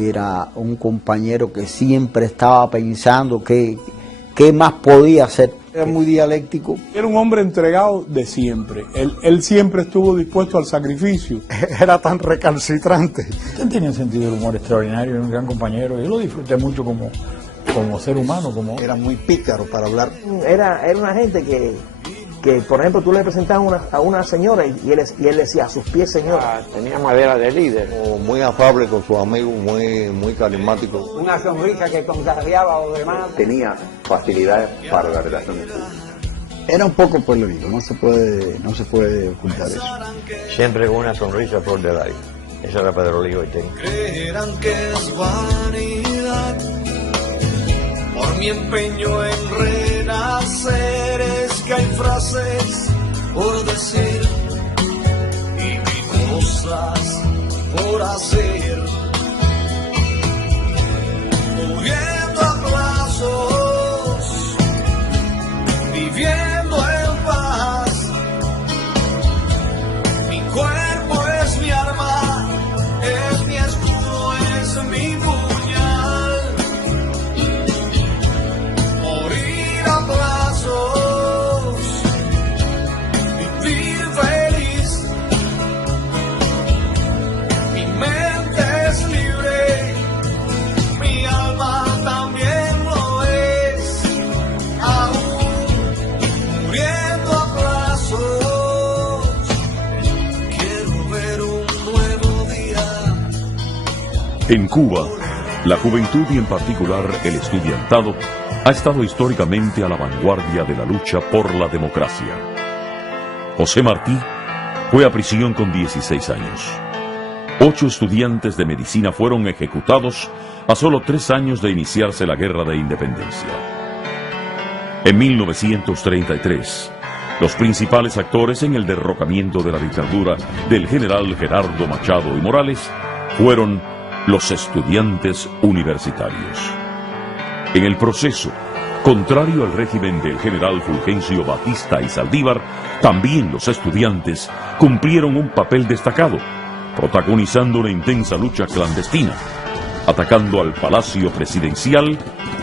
Era un compañero que siempre estaba pensando qué más podía hacer. Era muy dialéctico. Era un hombre entregado de siempre. Él siempre estuvo dispuesto al sacrificio. Era tan recalcitrante. Él tenía un sentido del humor extraordinario, era un gran compañero. Yo lo disfruté mucho como ser humano. Era muy pícaro para hablar. Era una gente que por ejemplo, tú le presentabas a una señora y él decía, a sus pies, señora. Tenía madera de líder. Muy afable con sus amigos, muy carismático. Una sonrisa que contagiaba a los demás. Tenía facilidad para las relaciones públicas. Era un poco polémico, no se puede ocultar eso. Siempre con una sonrisa por del aire. Eso era Pedro Luis Boitel. Creerán que es vanidad por mi empeño en renacer, es que hay frases por decir y cosas por hacer, muriendo a plazos, viviendo en paz. Mi cuerpo es mi arma, es mi escudo, es mi puñal. Vivir feliz, mi mente es libre, mi alma también lo es, aún muriendo a plazos, quiero ver un nuevo día. En Cuba, la juventud y en particular el estudiantado ha estado históricamente a la vanguardia de la lucha por la democracia. José Martí fue a prisión con 16 años. 8 estudiantes de medicina fueron ejecutados a solo 3 años de iniciarse la Guerra de Independencia. En 1933, los principales actores en el derrocamiento de la dictadura del general Gerardo Machado y Morales fueron los estudiantes universitarios. En el proceso, contrario al régimen del general Fulgencio Batista y Saldívar, también los estudiantes cumplieron un papel destacado, protagonizando una intensa lucha clandestina, atacando al Palacio Presidencial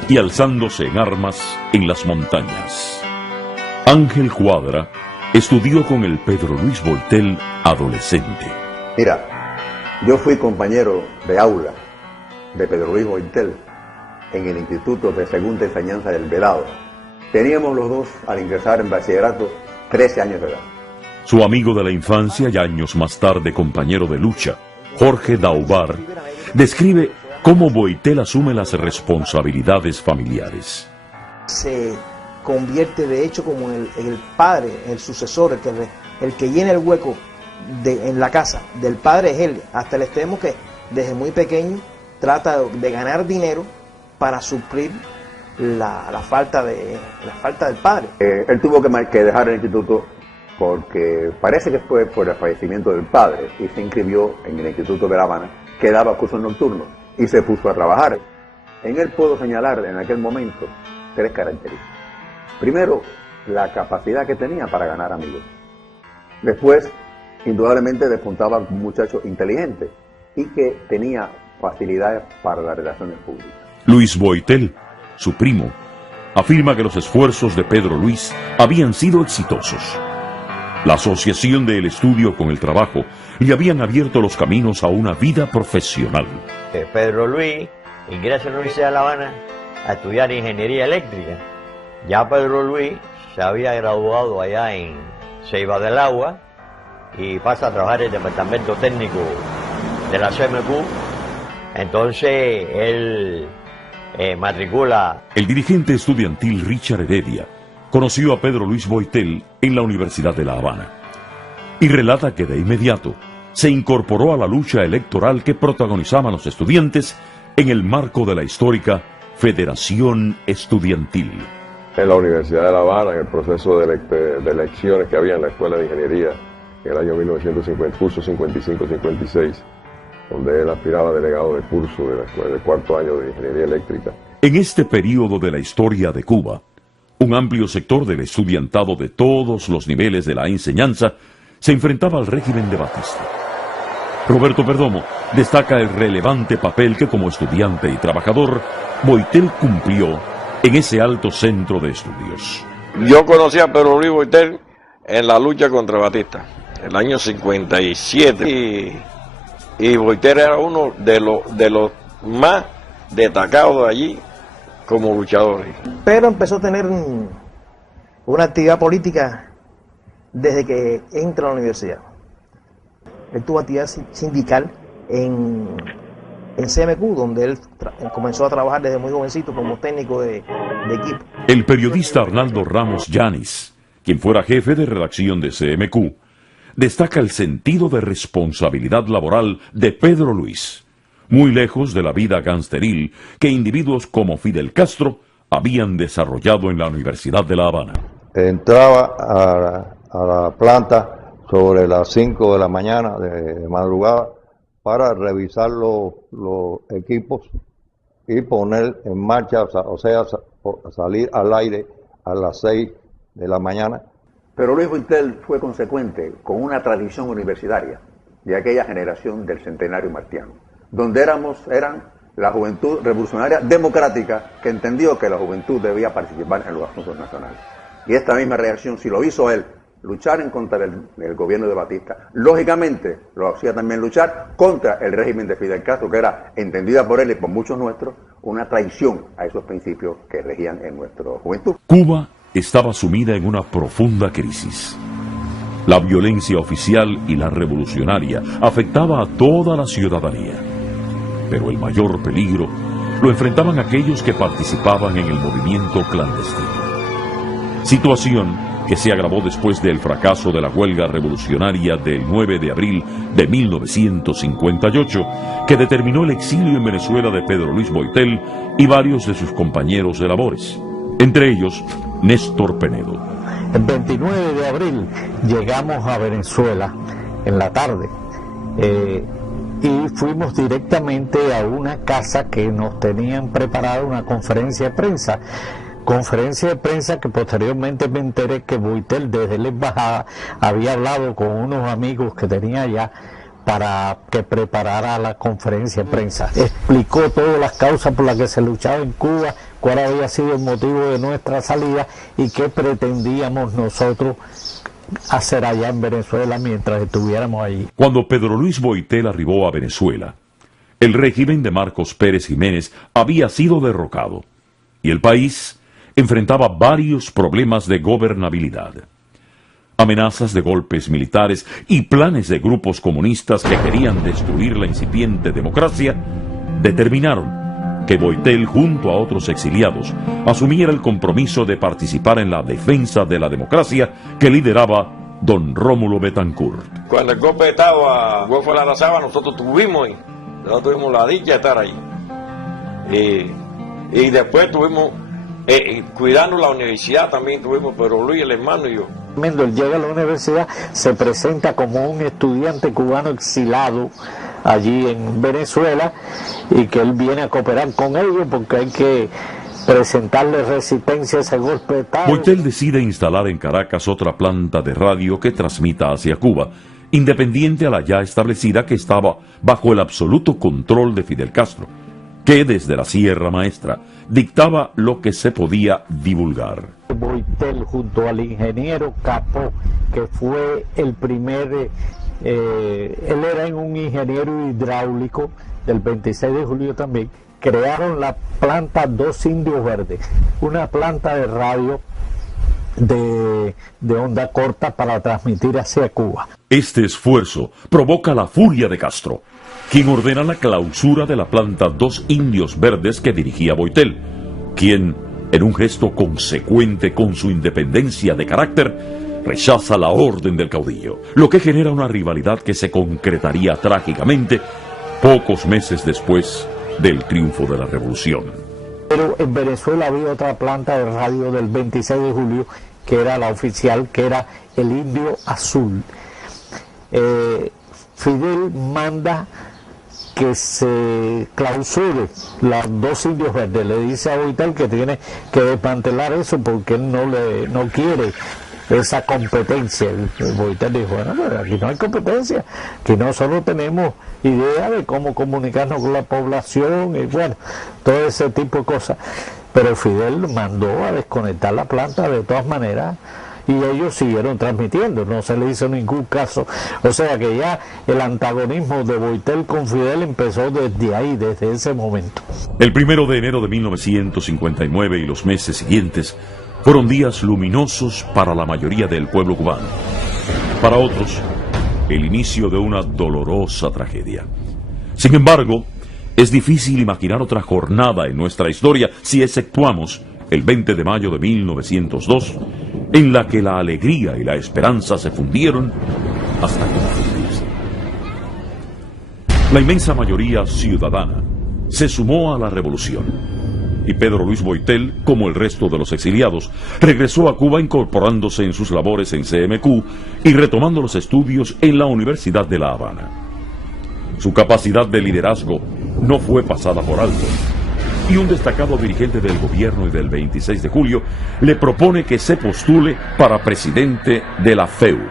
y alzándose en armas en las montañas. Ángel Cuadra estudió con el Pedro Luis Boitel adolescente. Mira, yo fui compañero de aula de Pedro Luis Boitel en el Instituto de Segunda Enseñanza del Vedado. Teníamos los dos, al ingresar en bachillerato, 13 años de edad. Su amigo de la infancia y años más tarde compañero de lucha, Jorge Daubar, describe cómo Boitel asume las responsabilidades familiares. Se convierte de hecho como el padre, el sucesor, el que llena el hueco en la casa del padre es él, hasta el extremo que desde muy pequeño trata de ganar dinero para suplir la falta del padre. Él tuvo que dejar el instituto porque parece que fue por el fallecimiento del padre y se inscribió en el Instituto de La Habana, que daba cursos nocturnos, y se puso a trabajar. En él puedo señalar en aquel momento 3 características. Primero, la capacidad que tenía para ganar amigos. Después, indudablemente despuntaba como un muchacho inteligente y que tenía facilidades para las relaciones públicas. Luis Boitel, su primo, afirma que los esfuerzos de Pedro Luis habían sido exitosos. La asociación del estudio con el trabajo le habían abierto los caminos a una vida profesional. Pedro Luis ingresa a la Universidad de La Habana a estudiar ingeniería eléctrica. Ya Pedro Luis se había graduado allá en Ceiba del Agua y pasa a trabajar en el departamento técnico de la CMQ. Entonces él matricula. El dirigente estudiantil Richard Heredia conoció a Pedro Luis Boitel en la Universidad de La Habana y relata que de inmediato se incorporó a la lucha electoral que protagonizaban los estudiantes en el marco de la histórica Federación Estudiantil. En la Universidad de La Habana, en el proceso de elecciones que había en la Escuela de Ingeniería en el año 1950, curso 55-56, donde él aspiraba a delegado de curso de la escuela del 4º año de Ingeniería Eléctrica. En este periodo de la historia de Cuba, un amplio sector del estudiantado de todos los niveles de la enseñanza se enfrentaba al régimen de Batista. Roberto Perdomo destaca el relevante papel que como estudiante y trabajador Boitel cumplió en ese alto centro de estudios. Yo conocí a Pedro Luis Boitel en la lucha contra Batista, el año 57, y Boitel era uno de los más destacados de allí como luchadores. Pero empezó a tener una actividad política desde que entra a la universidad. Él tuvo actividad sindical en CMQ, donde él comenzó a trabajar desde muy jovencito como técnico de equipo. El periodista Arnaldo Ramos Llanes, quien fuera jefe de redacción de CMQ, destaca el sentido de responsabilidad laboral de Pedro Luis, muy lejos de la vida gangsteril que individuos como Fidel Castro habían desarrollado en la Universidad de La Habana. Entraba a la planta sobre las 5 de la mañana de madrugada para revisar los equipos y poner en marcha, o sea, salir al aire a las 6 de la mañana. Pero Luis Boitel fue consecuente con una tradición universitaria de aquella generación del centenario martiano, donde eran la juventud revolucionaria democrática que entendió que la juventud debía participar en los asuntos nacionales. Y esta misma reacción, si lo hizo él, luchar en contra del gobierno de Batista, lógicamente lo hacía también luchar contra el régimen de Fidel Castro, que era entendida por él y por muchos nuestros una traición a esos principios que regían en nuestra juventud. Cuba estaba sumida en una profunda crisis. La violencia oficial y la revolucionaria afectaba a toda la ciudadanía. Pero el mayor peligro lo enfrentaban aquellos que participaban en el movimiento clandestino. Situación que se agravó después del fracaso de la huelga revolucionaria del 9 de abril de 1958, que determinó el exilio en Venezuela de Pedro Luis Boitel y varios de sus compañeros de labores, entre ellos Néstor Penedo. El 29 de abril llegamos a Venezuela en la tarde y fuimos directamente a una casa que nos tenían preparada una conferencia de prensa. Conferencia de prensa que posteriormente me enteré que Boitel desde la embajada había hablado con unos amigos que tenía allá para que preparara la conferencia de prensa. Explicó todas las causas por las que se luchaba en Cuba, cuál había sido el motivo de nuestra salida y qué pretendíamos nosotros hacer allá en Venezuela mientras estuviéramos allí. Cuando Pedro Luis Boitel arribó a Venezuela, el régimen de Marcos Pérez Jiménez había sido derrocado y el país enfrentaba varios problemas de gobernabilidad. Amenazas de golpes militares y planes de grupos comunistas que querían destruir la incipiente democracia determinaron que Boitel, junto a otros exiliados, asumiera el compromiso de participar en la defensa de la democracia que lideraba don Rómulo Betancourt. Cuando el golpe de Estado a Hugo de la Saba, nosotros tuvimos la dicha de estar ahí. Y después tuvimos, cuidando la universidad también tuvimos, pero Luis, el hermano y yo. Él llega a la universidad, se presenta como un estudiante cubano exilado allí en Venezuela y que él viene a cooperar con ellos porque hay que presentarle resistencia a ese golpe de Estado. Boitel decide instalar en Caracas otra planta de radio que transmita hacia Cuba, independiente a la ya establecida que estaba bajo el absoluto control de Fidel Castro, que desde la Sierra Maestra dictaba lo que se podía divulgar. Boitel junto al ingeniero Capó, que fue el primer, él era un ingeniero hidráulico del 26 de julio también, crearon la planta Dos Indios Verdes, una planta de radio de onda corta para transmitir hacia Cuba. Este esfuerzo provoca la furia de Castro, quien ordena la clausura de la planta Dos Indios Verdes que dirigía Boitel, quien, en un gesto consecuente con su independencia de carácter, rechaza la orden del caudillo, lo que genera una rivalidad que se concretaría trágicamente pocos meses después del triunfo de la revolución. Pero en Venezuela había otra planta de radio del 26 de julio, que era la oficial, que era el Indio Azul. Fidel manda que se clausure las Dos Indios Verdes. Le dice a Boitel que tiene que desmantelar eso porque él no quiere esa competencia. Boiter dijo, bueno, pero aquí no hay competencia, que no solo tenemos idea de cómo comunicarnos con la población y bueno, todo ese tipo de cosas. Pero Fidel mandó a desconectar la planta de todas maneras y ellos siguieron transmitiendo, no se le hizo ningún caso. O sea que ya el antagonismo de Boiter con Fidel empezó desde ahí, desde ese momento. El 1 de enero de 1959 y los meses siguientes fueron días luminosos para la mayoría del pueblo cubano. Para otros, el inicio de una dolorosa tragedia. Sin embargo, es difícil imaginar otra jornada en nuestra historia si exceptuamos el 20 de mayo de 1902, en la que la alegría y la esperanza se fundieron hasta confundirse. La inmensa mayoría ciudadana se sumó a la revolución y Pedro Luis Boiter, como el resto de los exiliados, regresó a Cuba incorporándose en sus labores en CMQ y retomando los estudios en la Universidad de La Habana. Su capacidad de liderazgo no fue pasada por alto, y un destacado dirigente del gobierno y del 26 de julio le propone que se postule para presidente de la FEU.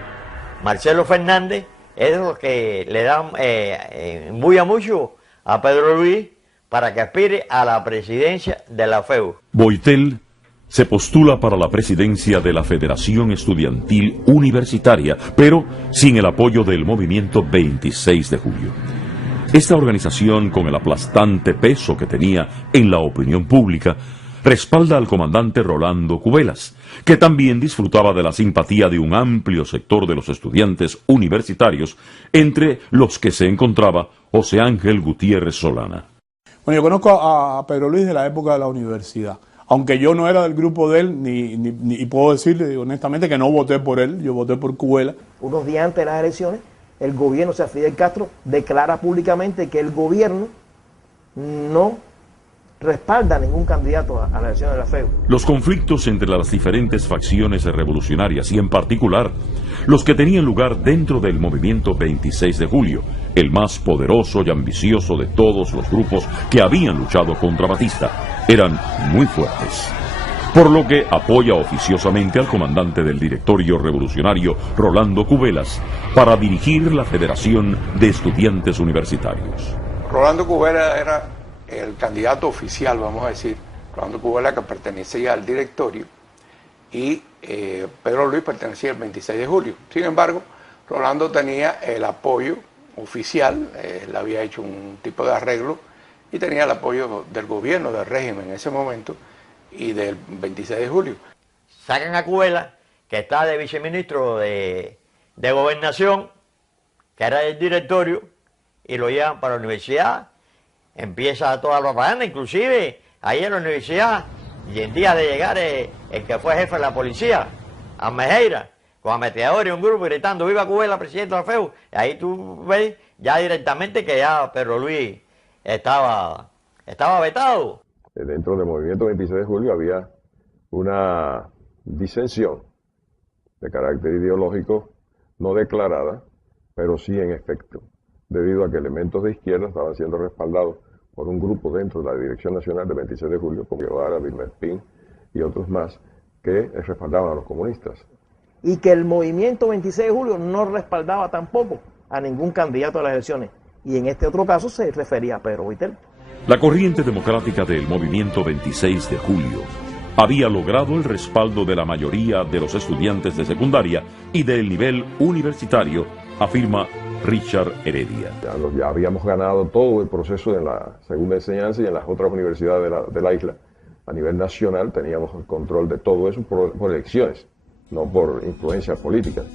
Marcelo Fernández es de los que le dan embulla mucho a Pedro Luis para que aspire a la presidencia de la FEU. Boiter se postula para la presidencia de la Federación Estudiantil Universitaria, pero sin el apoyo del movimiento 26 de julio. Esta organización, con el aplastante peso que tenía en la opinión pública, respalda al comandante Rolando Cubelas, que también disfrutaba de la simpatía de un amplio sector de los estudiantes universitarios, entre los que se encontraba José Ángel Gutiérrez Solana. Bueno, yo conozco a Pedro Luis de la época de la universidad, aunque yo no era del grupo de él, ni puedo decirle honestamente que no voté por él, yo voté por Cubelas. Unos días antes de las elecciones, el gobierno, o sea, Fidel Castro, declara públicamente que el gobierno no respalda a ningún candidato a la elección de la FEU. Los conflictos entre las diferentes facciones revolucionarias y en particular los que tenían lugar dentro del movimiento 26 de julio, el más poderoso y ambicioso de todos los grupos que habían luchado contra Batista, eran muy fuertes. Por lo que apoya oficiosamente al comandante del directorio revolucionario Rolando Cubelas para dirigir la Federación de Estudiantes Universitarios. Rolando Cubelas era el candidato oficial, vamos a decir. Rolando Cubelas, que pertenecía al directorio, y Pedro Luis pertenecía al 26 de julio. Sin embargo, Rolando tenía el apoyo oficial, él había hecho un tipo de arreglo y tenía el apoyo del gobierno, del régimen en ese momento, y del 26 de julio. Sacan a Cubelas, que está de viceministro de Gobernación, que era del directorio, y lo llevan para la universidad. Empieza toda la propaganda, inclusive ahí en la universidad, y en día de llegar el que fue jefe de la policía, a Mejeira, con ametralladores y un grupo gritando "Viva Cubelas, presidente de la FEU", y ahí tú ves ya directamente que ya Pedro Luis estaba vetado. Dentro del movimiento 26 de julio había una disensión de carácter ideológico no declarada, pero sí en efecto, debido a que elementos de izquierda estaban siendo respaldados por un grupo dentro de la Dirección Nacional del 26 de julio, como Guevara, Vilma Espín y otros más, que respaldaban a los comunistas. Y que el movimiento 26 de julio no respaldaba tampoco a ningún candidato a las elecciones. Y en este otro caso se refería a Pedro Boiter. La corriente democrática del movimiento 26 de julio había logrado el respaldo de la mayoría de los estudiantes de secundaria y del nivel universitario, afirma Richard Heredia. Ya habíamos ganado todo el proceso en la segunda enseñanza y en las otras universidades de la isla. A nivel nacional teníamos el control de todo eso por elecciones, no por influencias políticas,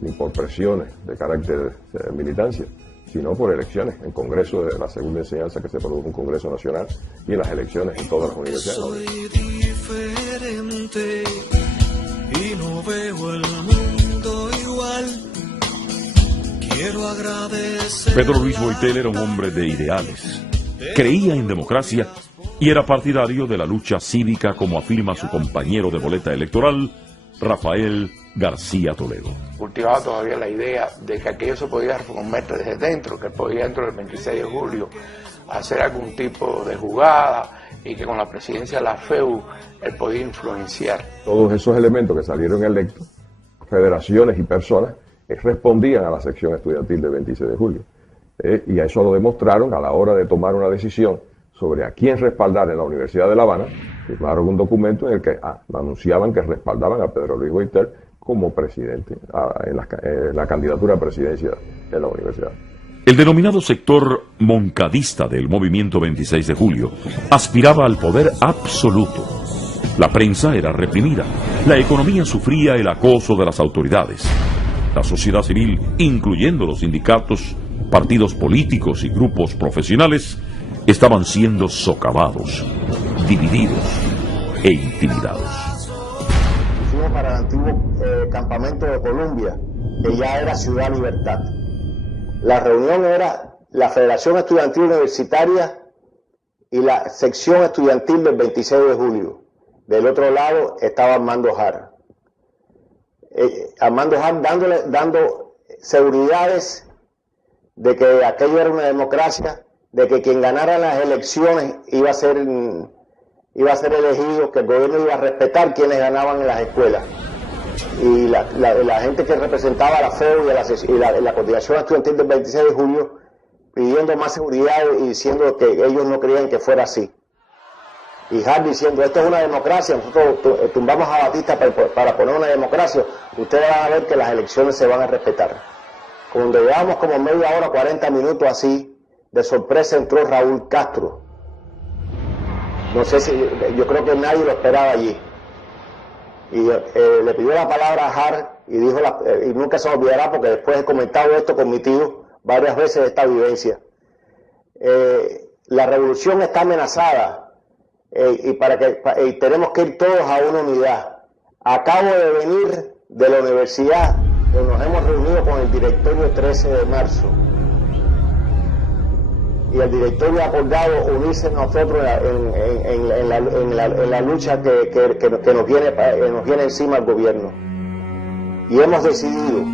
ni por presiones de carácter de militancia, sino por elecciones, en congreso de la segunda enseñanza, que se produjo un congreso nacional, y en las elecciones en todas las universidades. Soy diferente y no veo el mundo igual. Quiero agradecer. Pedro Luis Boiter era un hombre de ideales, creía en democracia y era partidario de la lucha cívica, como afirma su compañero de boleta electoral, Rafael García Toledo. Cultivaba todavía la idea de que aquello se podía reformar desde dentro, que podía dentro del 26 de julio hacer algún tipo de jugada y que con la presidencia de la FEU él podía influenciar. Todos esos elementos que salieron electos federaciones y personas respondían a la sección estudiantil del 26 de julio. Y a eso lo demostraron a la hora de tomar una decisión sobre a quién respaldar en la Universidad de La Habana. Firmaron un documento en el que anunciaban que respaldaban a Pedro Luis Boiter como presidente en la candidatura a presidencia de la universidad. El denominado sector moncadista del movimiento 26 de julio aspiraba al poder absoluto. La prensa era reprimida, la economía sufría el acoso de las autoridades. La sociedad civil, incluyendo los sindicatos, partidos políticos y grupos profesionales, estaban siendo socavados, divididos e intimidados. Fuimos para el antiguo campamento de Colombia, que ya era Ciudad Libertad. La reunión era la Federación Estudiantil Universitaria y la sección estudiantil del 26 de julio. Del otro lado estaba Armando Jara. Armando Jara dando seguridades de que aquello era una democracia, de que quien ganara las elecciones iba a ser elegido, que el gobierno iba a respetar quienes ganaban en las escuelas. Y la gente que representaba a la FEU y la Coordinación Estudiantil del 26 de julio pidiendo más seguridad y diciendo que ellos no creían que fuera así. Y Hart diciendo, esto es una democracia, nosotros tumbamos a Batista para poner una democracia, ustedes van a ver que las elecciones se van a respetar. Cuando llevamos como media hora, 40 minutos así, de sorpresa entró Raúl Castro. No sé si, yo creo que nadie lo esperaba allí. Y le pidió la palabra a Hart y dijo, y nunca se olvidará porque después he comentado esto con mi tío varias veces esta vivencia. La revolución está amenazada. Y tenemos que ir todos a una unidad. Acabo de venir de la universidad, donde nos hemos reunido con el directorio el 13 de marzo. Y el directorio ha acordado unirse a nosotros en la lucha que nos viene encima el gobierno. Y hemos decidido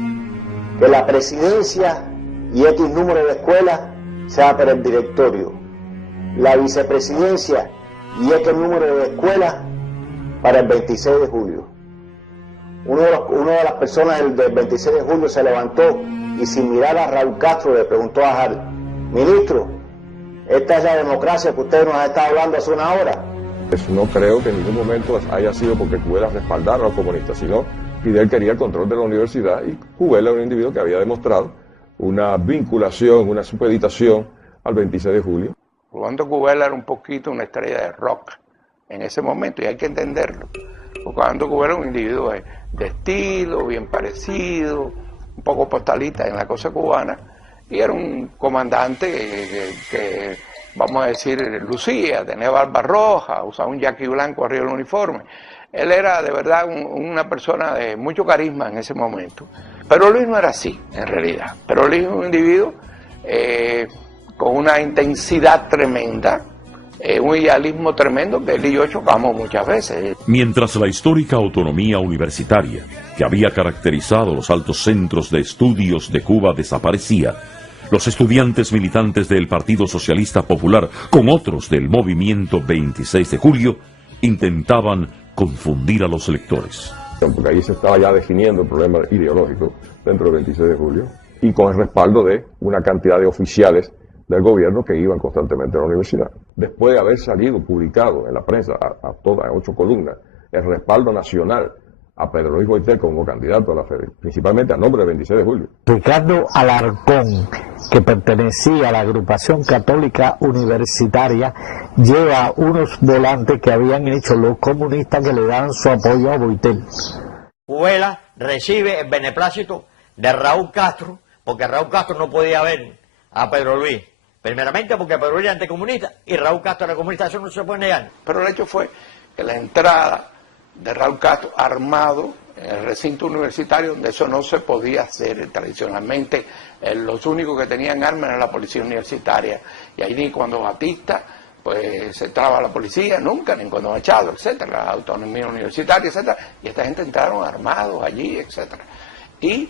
que la presidencia y X número de escuelas sea para el directorio. La vicepresidencia y este número de escuelas para el 26 de julio. Una de las personas del 26 de julio se levantó y sin mirar a Raúl Castro le preguntó a Hart, ministro, ¿esta es la democracia que usted nos ha estado hablando hace una hora? No creo que en ningún momento haya sido porque Cubela respaldara a los comunistas, sino Fidel quería el control de la universidad y Cubela era un individuo que había demostrado una vinculación, una supeditación al 26 de julio. Rolando Cubela era un poquito una estrella de rock en ese momento y hay que entenderlo. Porque Rolando Cubela era un individuo de estilo, bien parecido, un poco postalista en la cosa cubana y era un comandante que vamos a decir, lucía, tenía barba roja, usaba un yaqui blanco arriba del uniforme. Él era de verdad una persona de mucho carisma en ese momento. Pero Luis no era así, en realidad. Pero Luis es un individuo con una intensidad tremenda, un idealismo tremendo que él y yo chocamos muchas veces. Mientras la histórica autonomía universitaria, que había caracterizado los altos centros de estudios de Cuba, desaparecía, los estudiantes militantes del Partido Socialista Popular, con otros del movimiento 26 de julio, intentaban confundir a los electores. Porque ahí se estaba ya definiendo el problema ideológico dentro del 26 de julio, y con el respaldo de una cantidad de oficiales del gobierno que iban constantemente a la universidad. Después de haber salido publicado en la prensa a todas 8 columnas el respaldo nacional a Pedro Luis Boiter como candidato a la FED, principalmente a nombre del 26 de julio. Ricardo Alarcón, que pertenecía a la agrupación católica universitaria, lleva unos volantes que habían hecho los comunistas que le daban su apoyo a Boiter. Cubela recibe el beneplácito de Raúl Castro, porque Raúl Castro no podía ver a Pedro Luis. Primeramente porque Pedro Luis era anticomunista y Raúl Castro era comunista, eso no se puede negar. Pero el hecho fue que la entrada de Raúl Castro armado en el recinto universitario, donde eso no se podía hacer tradicionalmente, los únicos que tenían armas eran la policía universitaria, y ahí ni cuando Batista pues entraba la policía, nunca, ni cuando Machado, etcétera, la autonomía universitaria, etcétera, y esta gente entraron armados allí, etcétera, y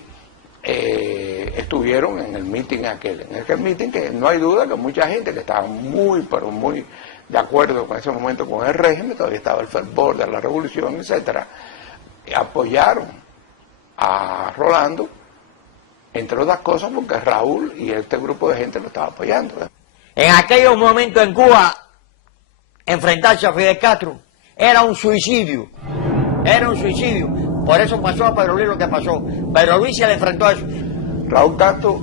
estuvieron en el meeting aquel meeting que no hay duda que mucha gente que estaba muy, pero muy de acuerdo con ese momento con el régimen, todavía estaba el fervor de la revolución, etcétera, apoyaron a Rolando, entre otras cosas porque Raúl y este grupo de gente lo estaba apoyando. En aquellos momentos en Cuba, enfrentarse a Fidel Castro era un suicidio. Era un suicidio. Por eso pasó a Pedro Luis lo que pasó. Pedro Luis se le enfrentó a eso. Raúl Castro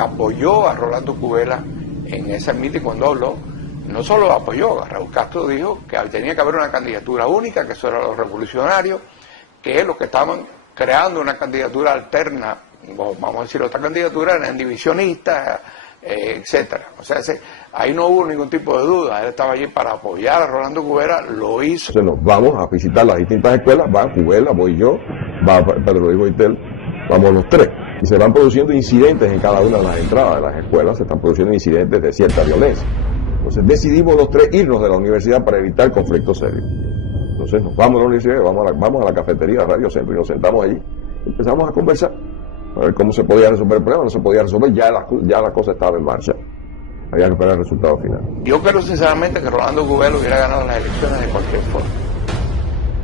apoyó a Rolando Cubela en ese meeting cuando habló. No solo lo apoyó, Raúl Castro dijo que tenía que haber una candidatura única, que eso era los revolucionarios, que los que estaban creando una candidatura alterna, o vamos a decir otra candidatura, eran divisionistas, etcétera. O sea, ahí no hubo ningún tipo de duda, él estaba allí para apoyar a Rolando Cubela, lo hizo. Entonces nos vamos a visitar las distintas escuelas, va Cubela, voy yo, va Pedro Luis Boitel, vamos los tres. Y se van produciendo incidentes en cada una de las entradas de las escuelas, se están produciendo incidentes de cierta violencia. Entonces decidimos los tres irnos de la universidad para evitar conflictos serios. Entonces nos vamos a la universidad, vamos a la cafetería de Radio Centro y nos sentamos allí. Empezamos a conversar, a ver cómo se podía resolver el problema. No se podía resolver, ya la cosa estaba en marcha. Había que esperar el resultado final. Yo creo sinceramente que Rolando Cubela hubiera ganado las elecciones de cualquier forma.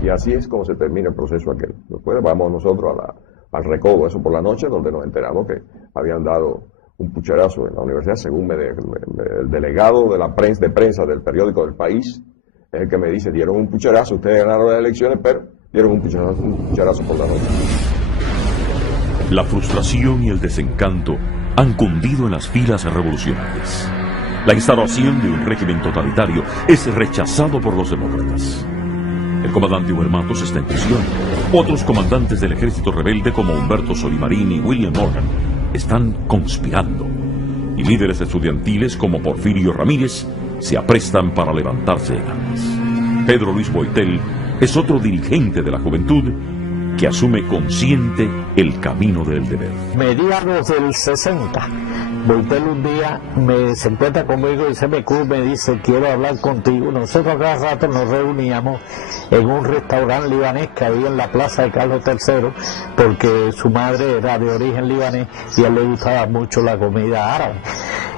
Y así es como se termina el proceso aquel. Después vamos nosotros al recodo, eso por la noche, donde nos enteramos que habían dado un pucherazo en la universidad, según el delegado de la prensa del periódico del País, es el que me dice, dieron un pucherazo, ustedes ganaron las elecciones, pero dieron un pucherazo por la noche. La frustración y el desencanto han cundido en las filas revolucionarias. La instauración de un régimen totalitario es rechazado por los demócratas. El comandante Hugo Matos está en prisión. Otros comandantes del ejército rebelde como Humberto Solimarín y William Morgan están conspirando. Y líderes estudiantiles como Porfirio Ramírez se aprestan para levantarse en armas. Pedro Luis Boitel es otro dirigente de la juventud que asume consciente el camino del deber. Mediados del 60, Boitel un día se encuentra conmigo y me dice, quiero hablar contigo. Nosotros cada rato nos reuníamos en un restaurante libanés que había en la plaza de Carlos III, porque su madre era de origen libanés y a él le gustaba mucho la comida árabe.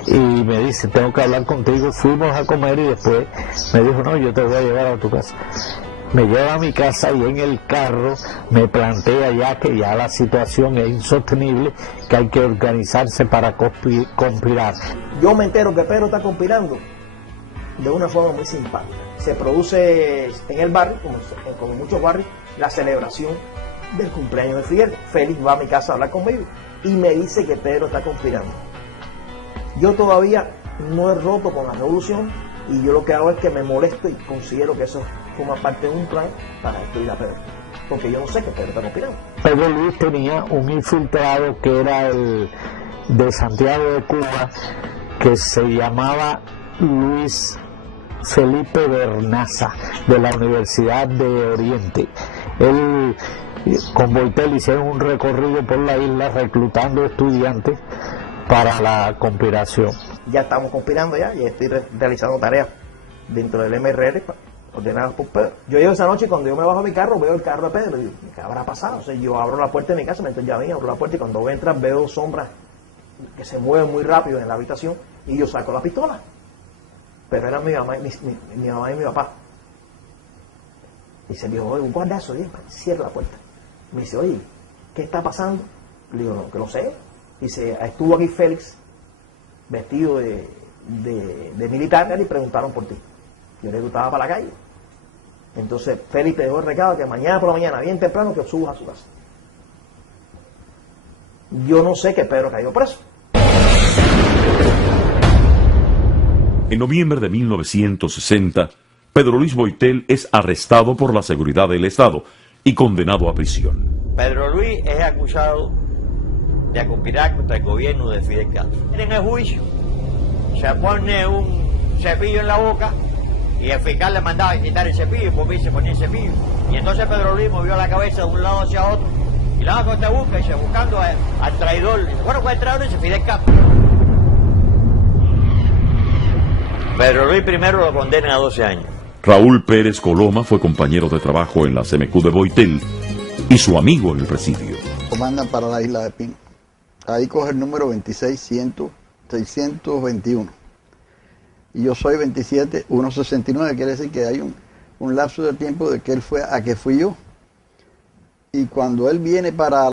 Y me dice, tengo que hablar contigo. Fuimos a comer y después me dijo, no, yo te voy a llevar a tu casa. Me lleva a mi casa y en el carro me plantea ya que ya la situación es insostenible, que hay que organizarse para conspirar. Yo me entero que Pedro está conspirando de una forma muy simpática. Se produce en el barrio, como en muchos barrios, la celebración del cumpleaños de Fidel. Félix va a mi casa a hablar conmigo y me dice que Pedro está conspirando. Yo todavía no he roto con la revolución y yo lo que hago es que me molesto y considero que eso forma parte de un plan para destruir a Pedro, porque yo no sé que Pedro está conspirando. Pedro Luis tenía un infiltrado que era el de Santiago de Cuba, que se llamaba Luis Felipe Bernaza, de la Universidad de Oriente. Él con Boitel hicieron un recorrido por la isla reclutando estudiantes para la conspiración. Ya estamos conspirando ya estoy realizando tareas dentro del MRR ordenadas por Pedro. Yo llego esa noche y cuando yo me bajo a mi carro veo el carro de Pedro y digo, ¿qué habrá pasado? O sea, yo abro la puerta de mi casa, me ya abro la puerta y cuando entran veo sombras que se mueven muy rápido en la habitación y yo saco la pistola. Pero eran mi mamá y mi papá. Y se me dijo, oye, un guardazo, cierra la puerta. Me dice, oye, ¿qué está pasando? Le digo, no, que lo sé. Dice, estuvo aquí Félix, vestido de militar, y preguntaron por ti. Yo le gustaba para la calle. Entonces Félix te dejó el recado que mañana por la mañana, bien temprano, que subas a su casa. Yo no sé que Pedro cayó preso. En noviembre de 1960, Pedro Luis Boitel es arrestado por la seguridad del Estado y condenado a prisión. Pedro Luis es acusado de conspirar contra el gobierno de Fidel Castro. En el juicio se pone un cepillo en la boca y el fiscal le mandaba quitar el cepillo y por se ponía el cepillo. Y entonces Pedro Luis movió la cabeza de un lado hacia otro y la que te busca, dice, buscando al traidor. Dice, bueno, ¿cuál es el traidor? Dice, Fidel Castro. Pedro Luis primero lo condenan a 12 años. Raúl Pérez Coloma fue compañero de trabajo en la CMQ de Boitel y su amigo en el presidio. Comandan para la isla de Pino. Ahí coge el número 26621. Y yo soy 27169, quiere decir que hay un lapso de tiempo de que él fue a que fui yo. Y cuando él viene para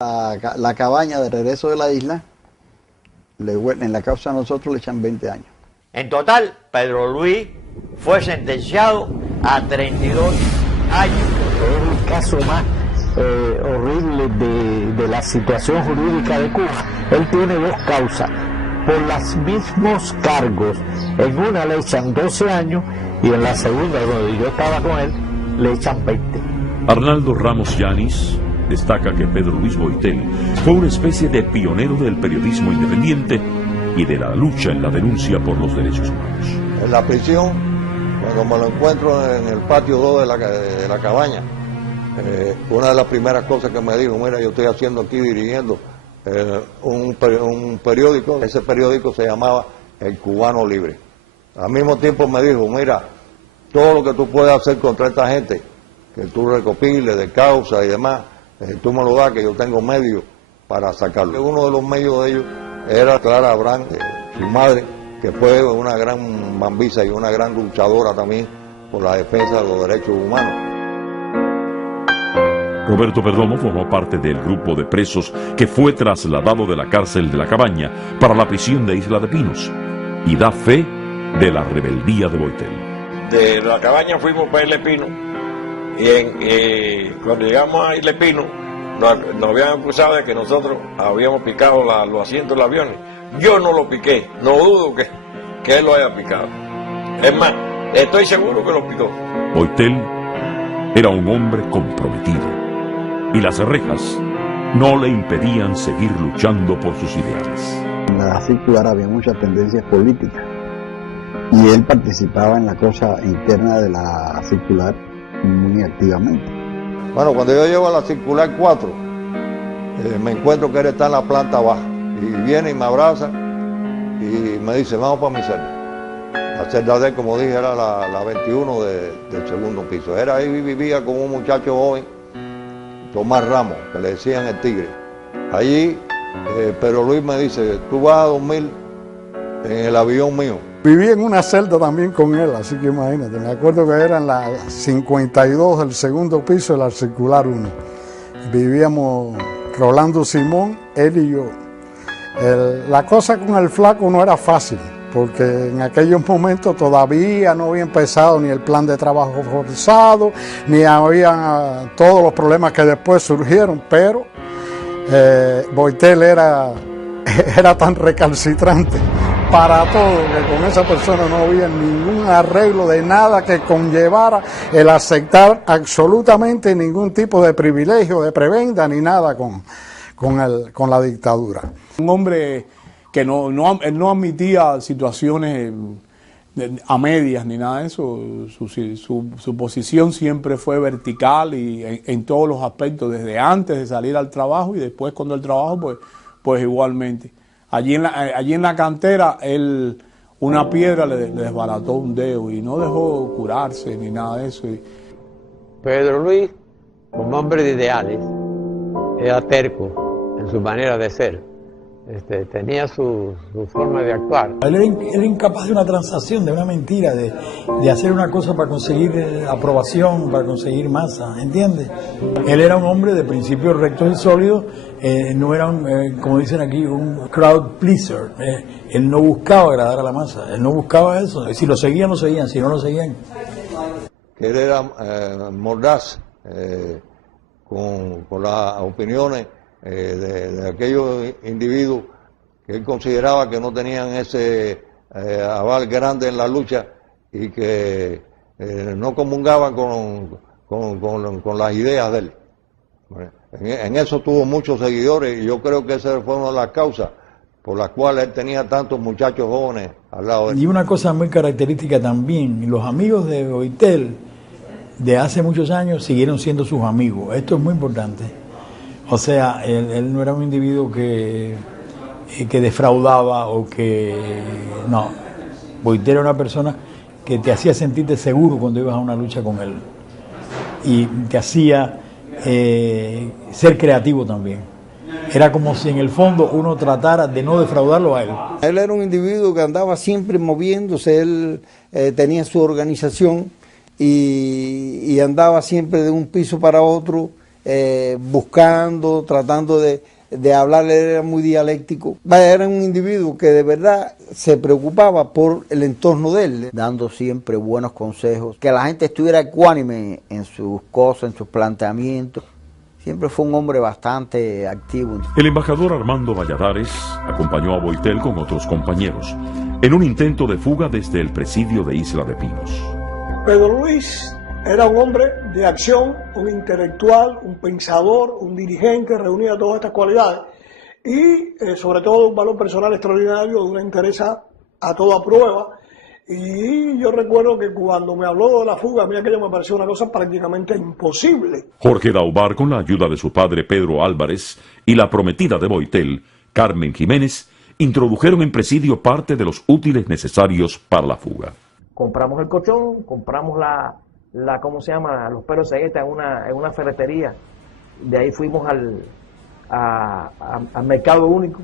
la cabaña de regreso de la isla, en la causa de nosotros le echan 20 años. En total, Pedro Luis fue sentenciado a 32 años. Es el caso más horrible de la situación jurídica de Cuba. Él tiene dos causas por los mismos cargos. En una le echan 12 años y en la segunda, donde yo estaba con él, le echan 20. Arnaldo Ramos Yanis destaca que Pedro Luis Boitel fue una especie de pionero del periodismo independiente y de la lucha en la denuncia por los derechos humanos. En la prisión, cuando me lo encuentro en el patio 2 de la cabaña, una de las primeras cosas que me dijo, mira, yo estoy haciendo aquí, dirigiendo un periódico, ese periódico se llamaba El Cubano Libre. Al mismo tiempo me dijo, mira, todo lo que tú puedes hacer contra esta gente, que tú recopiles de causa y demás, tú me lo das, que yo tengo medios para sacarlo. Uno de los medios de ellos era Clara Abraham, su madre, que fue una gran mambisa y una gran luchadora también por la defensa de los derechos humanos. Roberto Perdomo formó parte del grupo de presos que fue trasladado de la cárcel de la Cabaña para la prisión de Isla de Pinos y da fe de la rebeldía de Boitel. De la Cabaña fuimos para Isla de Pinos y cuando llegamos a Isla de Pinos nos habían acusado de que nosotros habíamos picado los asientos de los aviones. Yo no lo piqué, no dudo que él lo haya picado. Es más, estoy seguro que lo picó. Boitel era un hombre comprometido y las rejas no le impedían seguir luchando por sus ideales. En la circular había muchas tendencias políticas y él participaba en la cosa interna de la circular muy activamente. Bueno, cuando yo llego a la circular 4, me encuentro que él está en la planta baja y viene y me abraza y me dice, vamos para mi celda. La celda de él, como dije, era la 21 del segundo piso. Era ahí, vivía con un muchacho joven, Tomás Ramos, que le decían el Tigre. Allí, Pedro Luis me dice, tú vas a dormir en el avión mío. Viví en una celda también con él, así que imagínate, me acuerdo que era en la 52 del segundo piso de la circular 1. Vivíamos Rolando Simón, él y yo. La cosa con el flaco no era fácil, porque en aquellos momentos todavía no había empezado ni el plan de trabajo forzado, ni había todos los problemas que después surgieron, pero Boitel era tan recalcitrante para todo, que con esa persona no había ningún arreglo de nada que conllevara el aceptar absolutamente ningún tipo de privilegio, de prebenda, ni nada con la dictadura. Un hombre que no admitía situaciones a medias ni nada de eso. Su posición siempre fue vertical y en todos los aspectos, desde antes de salir al trabajo y después cuando el trabajo, pues igualmente. Allí en la cantera, una piedra le desbarató un dedo y no dejó curarse ni nada de eso. Pedro Luis, como hombre de ideales, era terco en su manera de ser. Tenía su forma de actuar. Él era incapaz de una transacción, de una mentira, de hacer una cosa para conseguir aprobación, para conseguir masa, ¿entiendes? Él era un hombre de principios rectos y sólidos, no era, como dicen aquí, un crowd pleaser. Él no buscaba agradar a la masa, él no buscaba eso. Si lo seguían, lo seguían, si no lo seguían. Que él era mordaz con las opiniones de aquellos individuos que él consideraba que no tenían ese aval grande en la lucha y que no comungaban con las ideas de él. En eso tuvo muchos seguidores y yo creo que esa fue una de las causas por las cuales él tenía tantos muchachos jóvenes al lado de él. Y una cosa muy característica también, los amigos de Boitel de hace muchos años siguieron siendo sus amigos. Esto es muy importante. O sea, él no era un individuo que defraudaba o que... No, Boitel era una persona que te hacía sentirte seguro cuando ibas a una lucha con él. Y te hacía ser creativo también. Era como si en el fondo uno tratara de no defraudarlo a él. Él era un individuo que andaba siempre moviéndose, él tenía su organización y andaba siempre de un piso para otro. buscando, tratando de hablar, era muy dialéctico. Era un individuo que de verdad se preocupaba por el entorno de él, dando siempre buenos consejos, que la gente estuviera ecuánime en sus cosas, en sus planteamientos. Siempre fue un hombre bastante activo. El embajador Armando Valladares acompañó a Boitel con otros compañeros en un intento de fuga desde el presidio de Isla de Pinos. Pedro Luis era un hombre de acción, un intelectual, un pensador, un dirigente, reunía todas estas cualidades y sobre todo un valor personal extraordinario, de una interés a toda prueba. Y yo recuerdo que cuando me habló de la fuga, a mí aquello me pareció una cosa prácticamente imposible. Jorge Daubar, con la ayuda de su padre Pedro Álvarez y la prometida de Boitel, Carmen Jiménez, introdujeron en presidio parte de los útiles necesarios para la fuga. Compramos el colchón, compramos ¿cómo se llama? Los pelos de cegueta en una ferretería. De ahí fuimos al Mercado Único,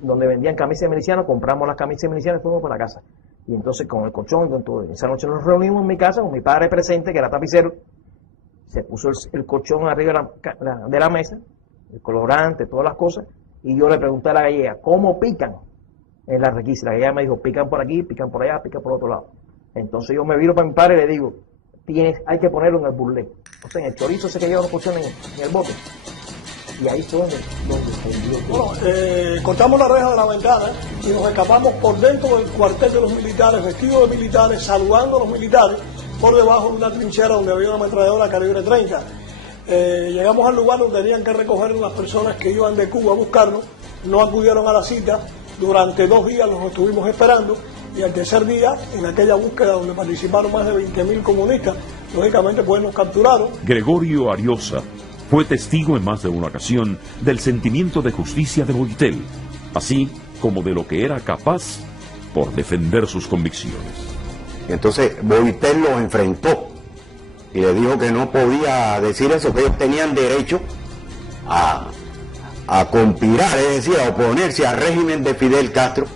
donde vendían camisas milicianas, compramos las camisas milicianas y fuimos para la casa. Y entonces con el colchón y con todo, esa noche nos reunimos en mi casa con mi padre presente, que era tapicero. Se puso el colchón arriba de la mesa, el colorante, todas las cosas, y yo le pregunté a la gallega, ¿cómo pican en la requisa? La gallega me dijo, pican por aquí, pican por allá, pican por otro lado. Entonces yo me viro para mi padre y le digo, hay que ponerlo en el burlé, o sea, en el chorizo ese que lleva los colchones en el bote. Y ahí fue donde Bueno, cortamos la reja de la ventana y nos escapamos por dentro del cuartel de los militares, vestidos de militares, saludando a los militares, por debajo de una trinchera donde había una ametralladora calibre 30. Llegamos al lugar donde tenían que recoger unas personas que iban de Cuba a buscarnos, no acudieron a la cita, durante 2 días los estuvimos esperando y al tercer día, en aquella búsqueda donde participaron más de 20.000 comunistas, lógicamente pues nos capturaron. Gregorio Ariosa fue testigo en más de una ocasión del sentimiento de justicia de Boitel, así como de lo que era capaz por defender sus convicciones. Entonces Boitel los enfrentó y le dijo que no podía decir eso, que ellos tenían derecho a conspirar, es decir, a oponerse al régimen de Fidel Castro,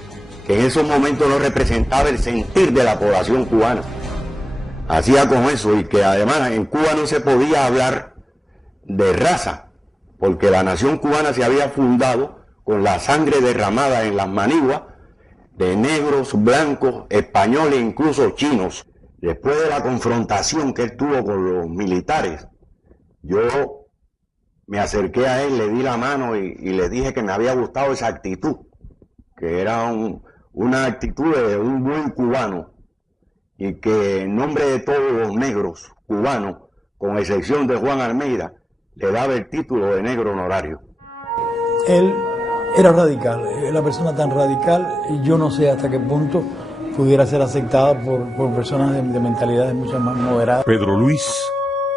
que en esos momentos no representaba el sentir de la población cubana. Hacía con eso, y que además en Cuba no se podía hablar de raza, porque la nación cubana se había fundado con la sangre derramada en las maniguas de negros, blancos, españoles, incluso chinos. Después de la confrontación que él tuvo con los militares, yo me acerqué a él, le di la mano y le dije que me había gustado esa actitud, que era una actitud de un buen cubano, y que en nombre de todos los negros cubanos, con excepción de Juan Almeida, le daba el título de negro honorario. Él era radical, es la persona tan radical, y yo no sé hasta qué punto pudiera ser aceptada por personas de mentalidades mucho más moderadas. Pedro Luis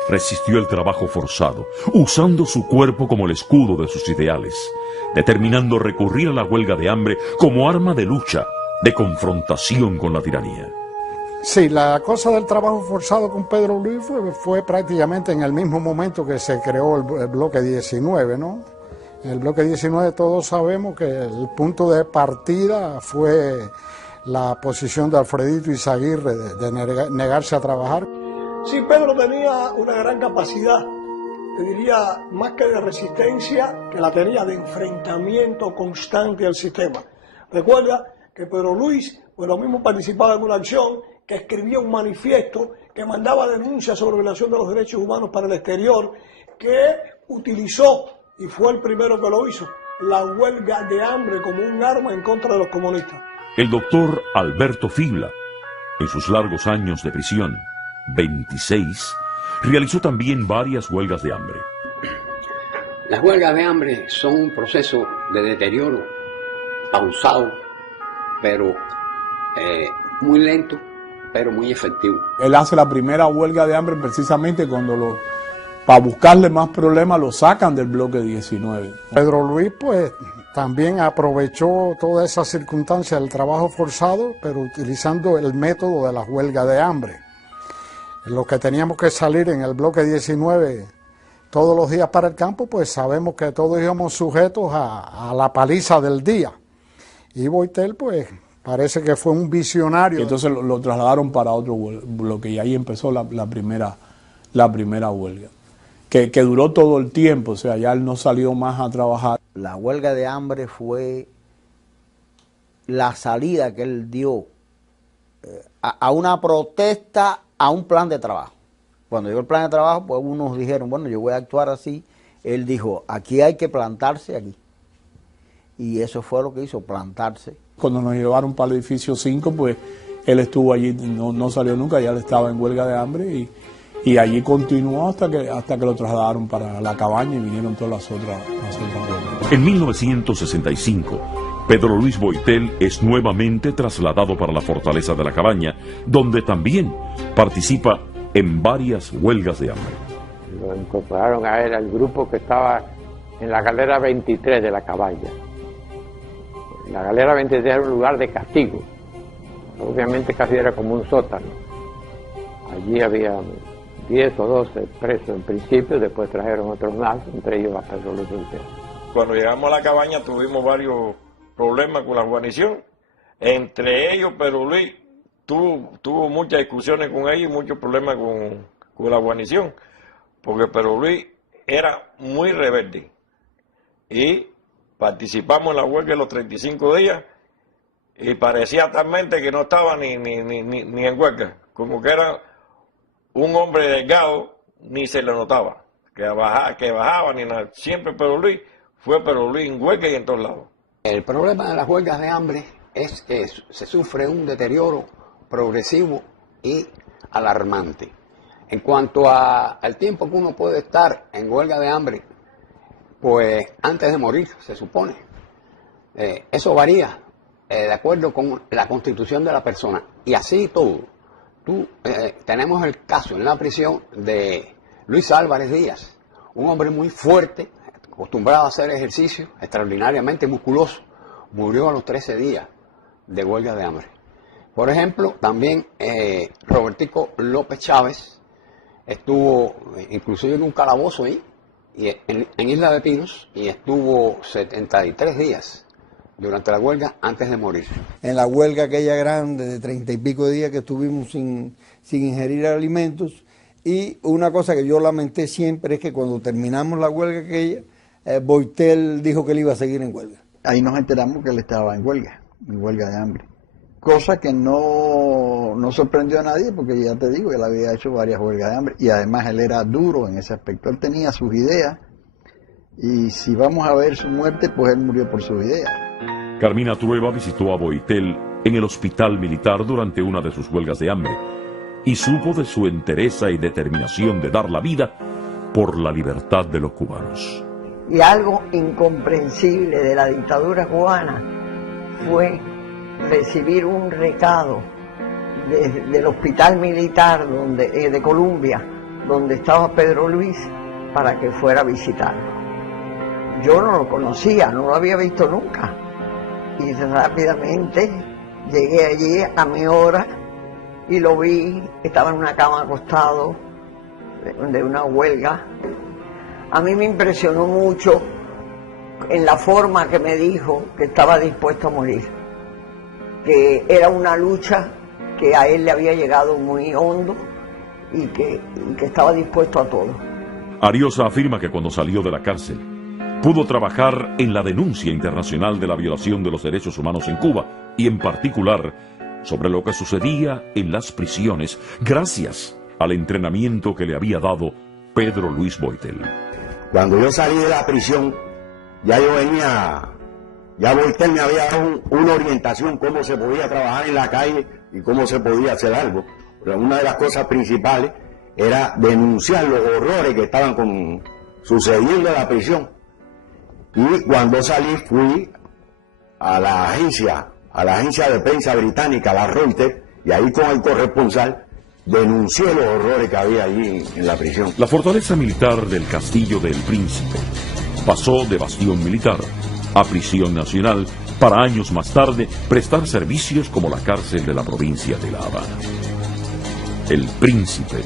resistió el trabajo forzado, usando su cuerpo como el escudo de sus ideales, determinando recurrir a la huelga de hambre como arma de lucha, de confrontación con la tiranía. Sí, la cosa del trabajo forzado con Pedro Luis fue prácticamente en el mismo momento que se creó el bloque 19, ¿no? En el bloque 19 todos sabemos que el punto de partida fue la posición de Alfredito Izaguirre de negarse a trabajar. Sí, Pedro tenía una gran capacidad, te diría, más que de resistencia, que la tenía de enfrentamiento constante al sistema. Recuerda que Pedro Luis, pues lo mismo participaba en una acción, que escribía un manifiesto, que mandaba denuncias sobre violación de los derechos humanos para el exterior, que utilizó, y fue el primero que lo hizo, la huelga de hambre como un arma en contra de los comunistas. El doctor Alberto Fibla, en sus largos años de prisión, 26, realizó también varias huelgas de hambre. Las huelgas de hambre son un proceso de deterioro pausado, pero muy lento, pero muy efectivo. Él hace la primera huelga de hambre precisamente cuando para buscarle más problemas lo sacan del bloque 19. Pedro Luis pues también aprovechó toda esa circunstancia del trabajo forzado, pero utilizando el método de la huelga de hambre. Los que teníamos que salir en el bloque 19 todos los días para el campo, pues sabemos que todos íbamos sujetos a la paliza del día. Y Boitel pues parece que fue un visionario. Y entonces lo trasladaron para otro bloque y ahí empezó la primera huelga. que duró todo el tiempo, o sea, ya él no salió más a trabajar. La huelga de hambre fue la salida que él dio a una protesta, a un plan de trabajo. Cuando llegó el plan de trabajo, pues unos dijeron, bueno, yo voy a actuar así. Él dijo, aquí hay que plantarse aquí. Y eso fue lo que hizo, plantarse. Cuando nos llevaron para el edificio 5, pues él estuvo allí, no salió nunca, ya él estaba en huelga de hambre y allí continuó hasta que lo trasladaron para la cabaña y vinieron todas las otras huelgas. En 1965, Pedro Luis Boitel es nuevamente trasladado para la fortaleza de la Cabaña, donde también participa en varias huelgas de hambre. Lo incorporaron a él al grupo que estaba en la galera 23 de la Cabaña. La galera 23 era un lugar de castigo. Obviamente casi era como un sótano. Allí había 10 o 12 presos en principio, después trajeron otros más, entre ellos a Pedro Luis Boitel. Cuando llegamos a la Cabaña tuvimos varios problemas con la guarnición. Entre ellos, Pedro Luis tuvo muchas discusiones con ellos y muchos problemas con la guarnición, porque Pedro Luis era muy rebelde. Y participamos en la huelga de los 35 días y parecía talmente que no estaba ni en huelga, como que era un hombre delgado, ni se le notaba que bajaba ni nada. Siempre Pedro Luis fue Pedro Luis en huelga y en todos lados. El problema de las huelgas de hambre es que se sufre un deterioro progresivo y alarmante. En cuanto al tiempo que uno puede estar en huelga de hambre, pues antes de morir, se supone. Eso varía de acuerdo con la constitución de la persona. Y así todo. Tenemos el caso en la prisión de Luis Álvarez Díaz, un hombre muy fuerte, acostumbrado a hacer ejercicio, extraordinariamente musculoso, murió a los 13 días de huelga de hambre. Por ejemplo, también Robertico López Chávez estuvo inclusive en un calabozo ahí, en Isla de Pinos, y estuvo 73 días durante la huelga antes de morir. En la huelga aquella grande de 30 y pico de días que estuvimos sin ingerir alimentos, y una cosa que yo lamenté siempre es que cuando terminamos la huelga aquella, Boitel dijo que él iba a seguir en huelga. Ahí nos enteramos que él estaba en huelga de hambre. Cosa que no sorprendió a nadie, porque ya te digo, él había hecho varias huelgas de hambre y además él era duro en ese aspecto. Él tenía sus ideas y si vamos a ver su muerte, pues él murió por sus ideas. Carmina Trueba visitó a Boitel en el hospital militar durante una de sus huelgas de hambre y supo de su entereza y determinación de dar la vida por la libertad de los cubanos. Y algo incomprensible de la dictadura cubana fue recibir un recado del hospital militar de Colombia, donde estaba Pedro Luis, para que fuera a visitarlo. Yo no lo conocía, no lo había visto nunca. Y rápidamente llegué allí a mi hora y lo vi, estaba en una cama acostado de una huelga. A mí me impresionó mucho en la forma que me dijo que estaba dispuesto a morir, que era una lucha que a él le había llegado muy hondo y que estaba dispuesto a todo. Ariosa afirma que cuando salió de la cárcel pudo trabajar en la denuncia internacional de la violación de los derechos humanos en Cuba y en particular sobre lo que sucedía en las prisiones gracias al entrenamiento que le había dado Pedro Luis Boitel. Cuando yo salí de la prisión, ya Boitel me había dado una orientación cómo se podía trabajar en la calle y cómo se podía hacer algo. Pero una de las cosas principales era denunciar los horrores que estaban sucediendo en la prisión. Y cuando salí fui a la agencia de prensa británica, la Reuters, y ahí con el corresponsal denuncié los horrores que había allí en la prisión. La fortaleza militar del Castillo del Príncipe pasó de bastión militar a prisión nacional para años más tarde prestar servicios como la cárcel de la provincia de La Habana. El Príncipe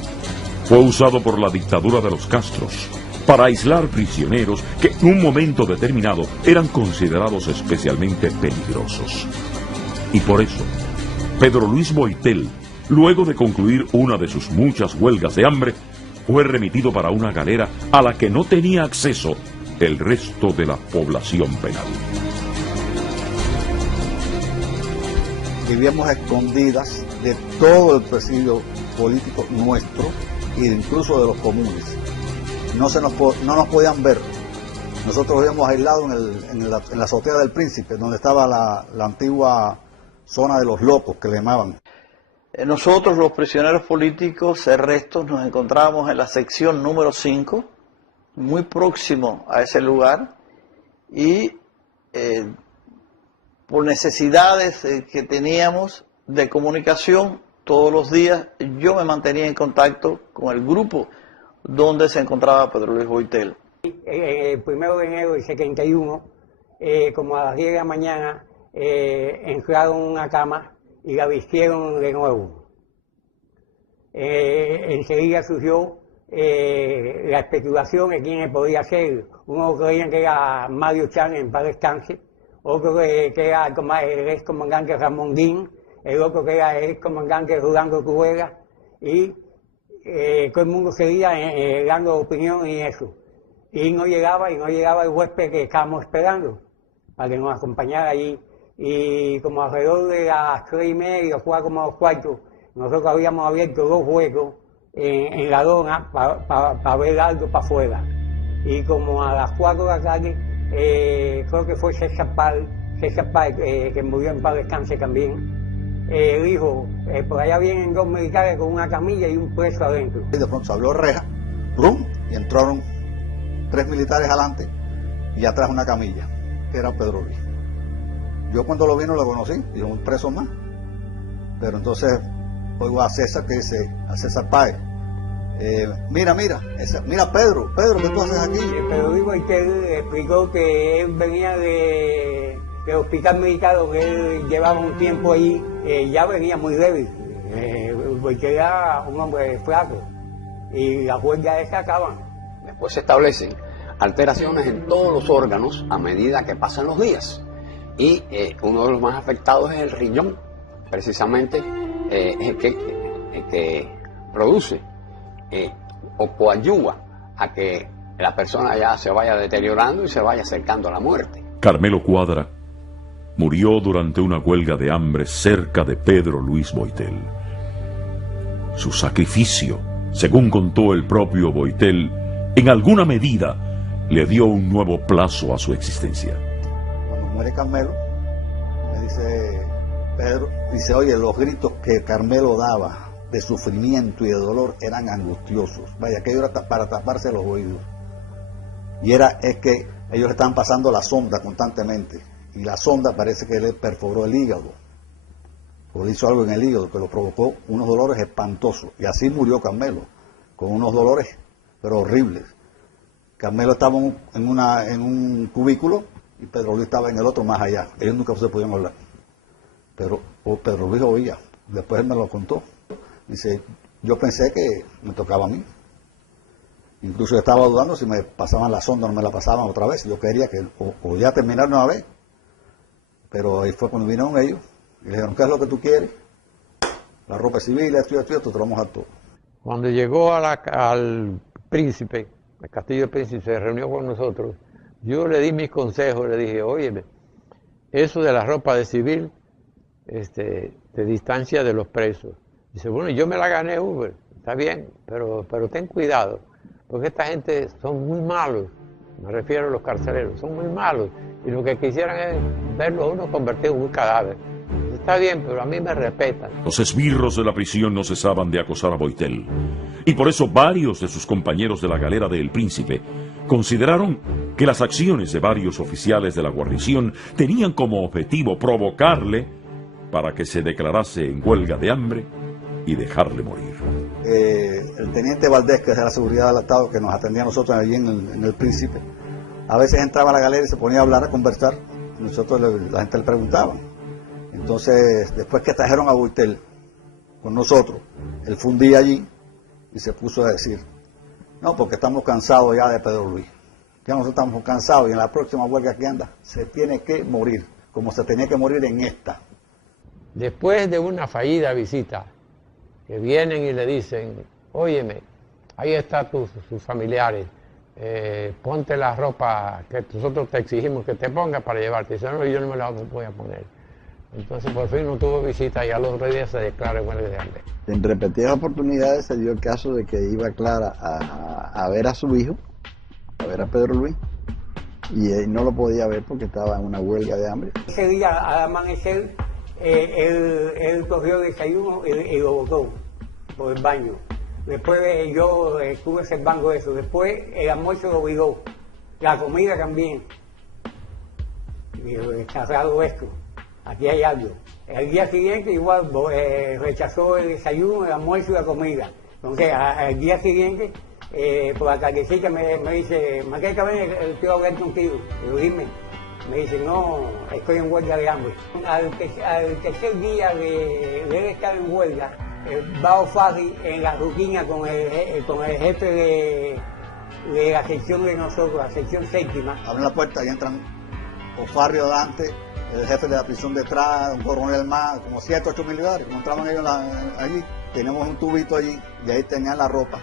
fue usado por la dictadura de los Castros para aislar prisioneros que en un momento determinado eran considerados especialmente peligrosos. Y por eso, Pedro Luis Boitel, luego de concluir una de sus muchas huelgas de hambre, fue remitido para una galera a la que no tenía acceso el resto de la población penal. Vivíamos escondidas de todo el presidio político nuestro e incluso de los comunes. No nos podían ver. Nosotros vivíamos aislados en la azotea del Príncipe, donde estaba la antigua zona de los locos, que le llamaban. Nosotros, los prisioneros políticos restos, nos encontrábamos en la sección número 5, muy próximo a ese lugar, y por necesidades que teníamos de comunicación, todos los días yo me mantenía en contacto con el grupo donde se encontraba Pedro Luis Boitel. El 1 de enero del 71, como a las 10 de la mañana, entraron una cama y la vistieron de nuevo. Enseguida surgió la especulación de quién podía ser. Uno creían que era Mario Chan, en paz descanse, otro que era el ex comandante Ramón Guín, el otro que era el ex comandante Rolando Cubera, y todo el mundo seguía dando opinión y eso. Y no llegaba el huésped que estábamos esperando para que nos acompañara allí. Y como alrededor de las 3:30, fue como a los cuartos, nosotros habíamos abierto 2 huecos en la lona para ver algo para afuera. Y como a las 4 de la tarde, creo que fue César Pal, que murió en paz descanse también, dijo, por allá vienen 2 militares con una camilla y un preso adentro. Y de pronto se abrió reja, ¡brum!, y entraron 3 militares adelante y atrás una camilla, que era Pedro Luis. Yo cuando lo vi no lo conocí, y un preso más. Pero entonces oigo a César que dice, a César Páez, mira Pedro, ¿qué tú haces aquí? Pedro Luis Boitel explicó que él venía del hospital militar donde él llevaba un tiempo allí, ya venía muy débil. Boitel era un hombre flaco y las huelgas se acaban. Después se establecen alteraciones en todos los órganos a medida que pasan los días. Y uno de los más afectados es el riñón, precisamente el que produce o coadyuva a que la persona ya se vaya deteriorando y se vaya acercando a la muerte. Carmelo Cuadra murió durante una huelga de hambre cerca de Pedro Luis Boitel. Su sacrificio, según contó el propio Boitel, en alguna medida le dio un nuevo plazo a su existencia. Muere Carmelo, me dice Pedro, dice, oye, los gritos que Carmelo daba de sufrimiento y de dolor eran angustiosos. Vaya, aquello era para taparse los oídos. Y es que ellos estaban pasando la sonda constantemente, y la sonda parece que le perforó el hígado, o le hizo algo en el hígado que lo provocó unos dolores espantosos, y así murió Carmelo, con unos dolores, pero horribles. Carmelo estaba en un cubículo, y Pedro Luis estaba en el otro más allá. Ellos nunca se podían hablar. Pero Pedro Luis oía. Después él me lo contó. Dice, yo pensé que me tocaba a mí. Incluso yo estaba dudando si me pasaban la sonda o no me la pasaban otra vez. Yo quería que o ya terminar una vez. Pero ahí fue cuando vinieron ellos y le dijeron, ¿qué es lo que tú quieres? La ropa civil, esto, te lo vamos a dar todo. Cuando llegó al Príncipe, al Castillo del Príncipe, se reunió con nosotros. Yo le di mis consejos, le dije, oye, eso de la ropa de civil, te distancia de los presos. Dice, bueno, yo me la gané, Uber, está bien, pero ten cuidado, porque esta gente son muy malos, me refiero a los carceleros, son muy malos, y lo que quisieran es verlo a uno convertido en un cadáver. Está bien, pero a mí me respetan. Los esbirros de la prisión no cesaban de acosar a Boitel, y por eso varios de sus compañeros de la galera de El Príncipe consideraron que las acciones de varios oficiales de la guarnición tenían como objetivo provocarle para que se declarase en huelga de hambre y dejarle morir. El teniente Valdés, que es de la seguridad del Estado, que nos atendía a nosotros allí en el Príncipe, a veces entraba a la galera y se ponía a hablar, a conversar, y nosotros la gente le preguntaba. Entonces, después que trajeron a Boitel con nosotros, él fue un día allí y se puso a decir, no, porque estamos cansados ya de Pedro Luis. Ya nosotros estamos cansados y en la próxima huelga que anda se tiene que morir, como se tenía que morir en esta. Después de una fallida visita, que vienen y le dicen, óyeme, ahí están tus familiares, ponte la ropa que nosotros te exigimos que te pongas para llevarte. Dice, no, yo no me la voy a poner. Entonces por fin no tuvo visita y a los 3 días se declara huelga de hambre. En repetidas oportunidades se dio el caso de que iba Clara a ver a su hijo, a ver a Pedro Luis, y él no lo podía ver porque estaba en una huelga de hambre. Ese día al amanecer él cogió desayuno y lo botó por el baño. Después yo estuve observando eso. Después el almuerzo lo viró, la comida también. Y está raro esto, aquí hay algo. El día siguiente igual rechazó el desayuno, el almuerzo y la comida. Entonces al día siguiente, por la tardecita me dice, Maqueta, ven, quiero hablar contigo. Digo, dime. Me dice, no, estoy en huelga de hambre. Al tercer día de él estar en huelga, va O'Farrill en la rutina con el jefe de la sección de nosotros, la sección 7ª. Abren la puerta y entran O'Farrill delante, el jefe de la prisión detrás, un coronel más, como 7 o 8 militares. Como entraban ellos allí, tenemos un tubito allí y ahí tenían la ropa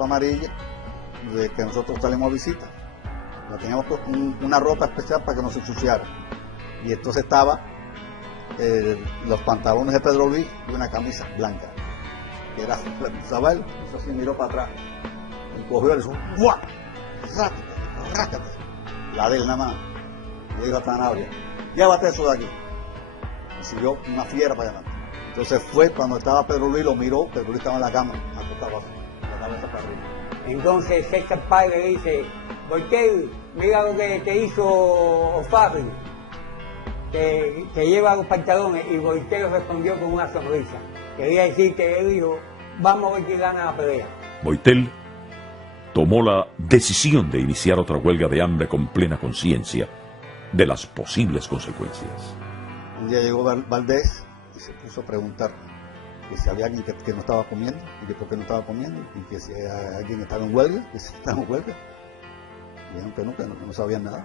amarilla de que nosotros salimos a visita. Teníamos una ropa especial para que no se ensuciara. Y entonces estaba los pantalones de Pedro Luis y una camisa blanca. Que era Isabel, eso sí miró para atrás. Y cogió el ¡buah! ¡Rácate! La de él nada más. Le dijo a Sanabria, llévate eso de aquí. Y siguió una fiera para adelante. Entonces fue cuando estaba Pedro Luis, lo miró, Pedro Luis estaba en la cama, acostado así, la cabeza para arriba. Entonces César Padre le dice, Boitel, mira lo que te hizo O'Farrill, que lleva los pantalones, y Boitel respondió con una sonrisa. Quería decir que él dijo, vamos a ver quién gana la pelea. Boitel tomó la decisión de iniciar otra huelga de hambre con plena conciencia de las posibles consecuencias. Un día llegó Valdés y se puso a preguntar que si había alguien que no estaba comiendo, y que por qué no estaba comiendo, y que si alguien estaba en huelga, que si estaba en huelga. Dijeron que no sabían nada.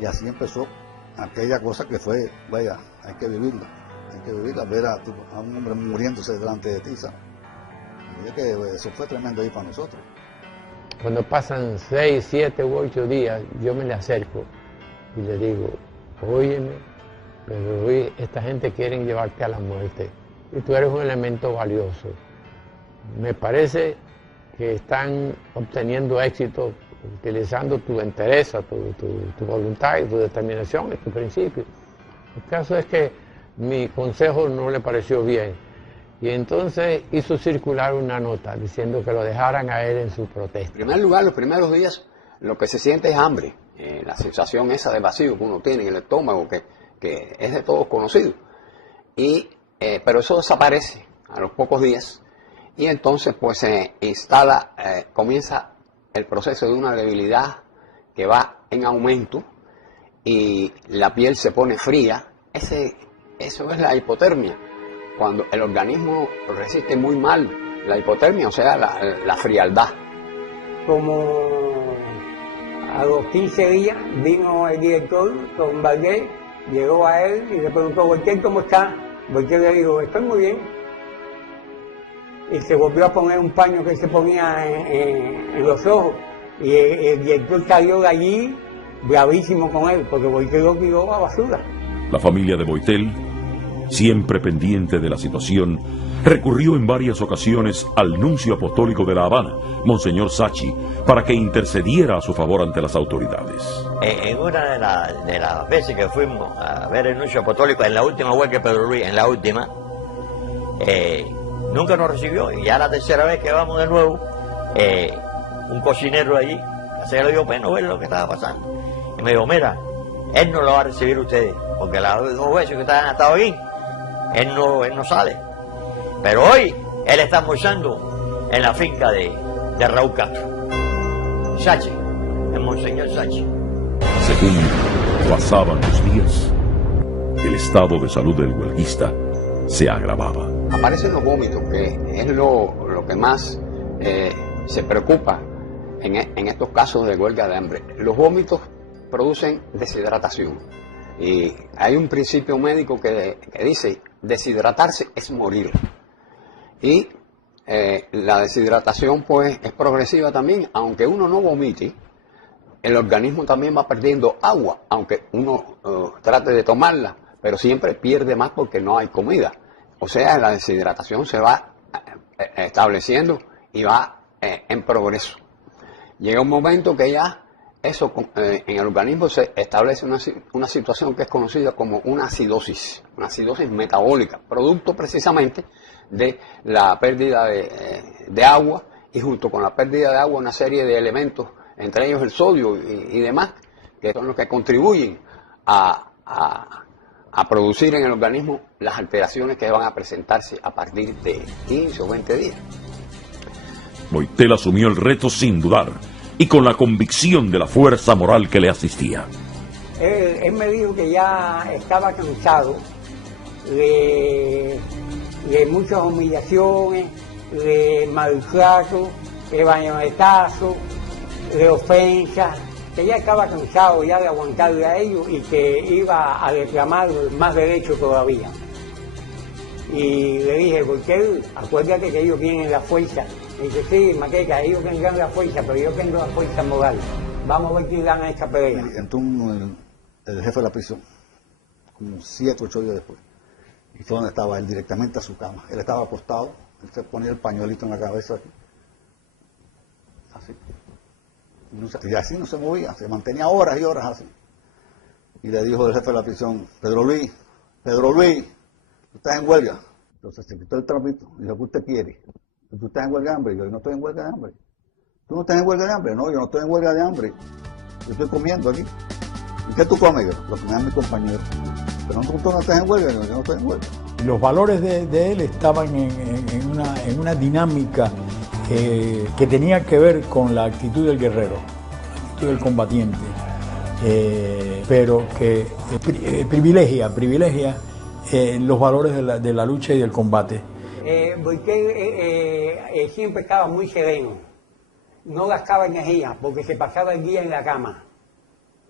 Y así empezó aquella cosa que fue, vaya, hay que vivirla, ver a un hombre muriéndose delante de ti, ¿sabes? Y que eso fue tremendo ahí para nosotros. Cuando pasan 6, 7 u 8 días, yo me le acerco y le digo, óyeme, pero Luis, esta gente quiere llevarte a la muerte y tú eres un elemento valioso. Me parece que están obteniendo éxito utilizando tu entereza, tu voluntad y tu determinación y tu principio. El caso es que mi consejo no le pareció bien y entonces hizo circular una nota diciendo que lo dejaran a él en su protesta. En primer lugar, los primeros días lo que se siente es hambre, la sensación esa de vacío que uno tiene en el estómago, que es de todos conocido. Pero eso desaparece a los pocos días y entonces pues se instala, comienza el proceso de una debilidad que va en aumento y la piel se pone fría. Eso es la hipotermia, cuando el organismo resiste muy mal la hipotermia, o sea, la frialdad. Como a los 15 días vino el director con Valdés, llegó a él y le preguntó, Boitel, ¿cómo está? Boitel le dijo, estoy muy bien. Y se volvió a poner un paño que se ponía en los ojos. Y el director salió de allí bravísimo con él, porque Boitel lo tiró a basura. La familia de Boitel, siempre pendiente de la situación, recurrió en varias ocasiones al nuncio apostólico de La Habana, Monseñor Sachi, para que intercediera a su favor ante las autoridades. En una de las veces que fuimos a ver el nuncio apostólico, en la última huelga de Pedro Luis, en la última, nunca nos recibió, y ya la tercera vez que vamos de nuevo, un cocinero allí, se le dio pena ver lo que estaba pasando. Y me dijo, mira, él no lo va a recibir ustedes, porque las 2 veces que ustedes han estado aquí, él no sale. Pero hoy, él está almorzando en la finca de Raúl Castro. Sachi, el Monseñor Sachi. Según pasaban los días, el estado de salud del huelguista se agravaba. Aparecen los vómitos, que es lo que más se preocupa en estos casos de huelga de hambre. Los vómitos producen deshidratación. Y hay un principio médico que dice, deshidratarse es morir. Y la deshidratación pues es progresiva también, aunque uno no vomite, el organismo también va perdiendo agua, aunque uno trate de tomarla, pero siempre pierde más porque no hay comida. O sea, la deshidratación se va estableciendo y va en progreso. Llega un momento que ya eso en el organismo se establece una situación que es conocida como una acidosis metabólica, producto precisamente de la pérdida de agua, y junto con la pérdida de agua una serie de elementos, entre ellos el sodio y demás, que son los que contribuyen a producir en el organismo las alteraciones que van a presentarse a partir de 15 o 20 días. Boitel asumió el reto sin dudar y con la convicción de la fuerza moral que le asistía. Él me dijo que ya estaba cansado de muchas humillaciones, de maltrato, de bañonetazos, de ofensas, que ya estaba cansado ya de aguantarle a ellos y que iba a reclamar más derechos todavía. Y le dije, porque acuérdate que ellos tienen la fuerza. Y dice, sí, Maqueca, ellos tendrán la fuerza, pero yo tengo la fuerza moral. Vamos a ver quién gana esta pelea. Entró el jefe de la prisión, como 7 o 8 días después. Y fue donde estaba él, directamente a su cama. Él estaba acostado, él se ponía el pañuelito en la cabeza aquí. Así. Y así no se movía, se mantenía horas y horas así. Y le dijo el jefe de la prisión, Pedro Luis, tú estás en huelga. Entonces se quitó el trapito y dijo, ¿qué usted quiere? Tú estás en huelga de hambre. Y yo no estoy en huelga de hambre. ¿Tú no estás en huelga de hambre? No, yo no estoy en huelga de hambre. Yo estoy comiendo aquí. ¿Y qué tú comes? Lo que me dan mis compañeros. Pero tú no estás en huelga, yo no estoy en huelga. Los valores de él estaban en una dinámica que tenía que ver con la actitud del guerrero, la actitud del combatiente, pero que privilegia los valores de la lucha y del combate. Boitel siempre estaba muy sereno, no gastaba energía porque se pasaba el día en la cama.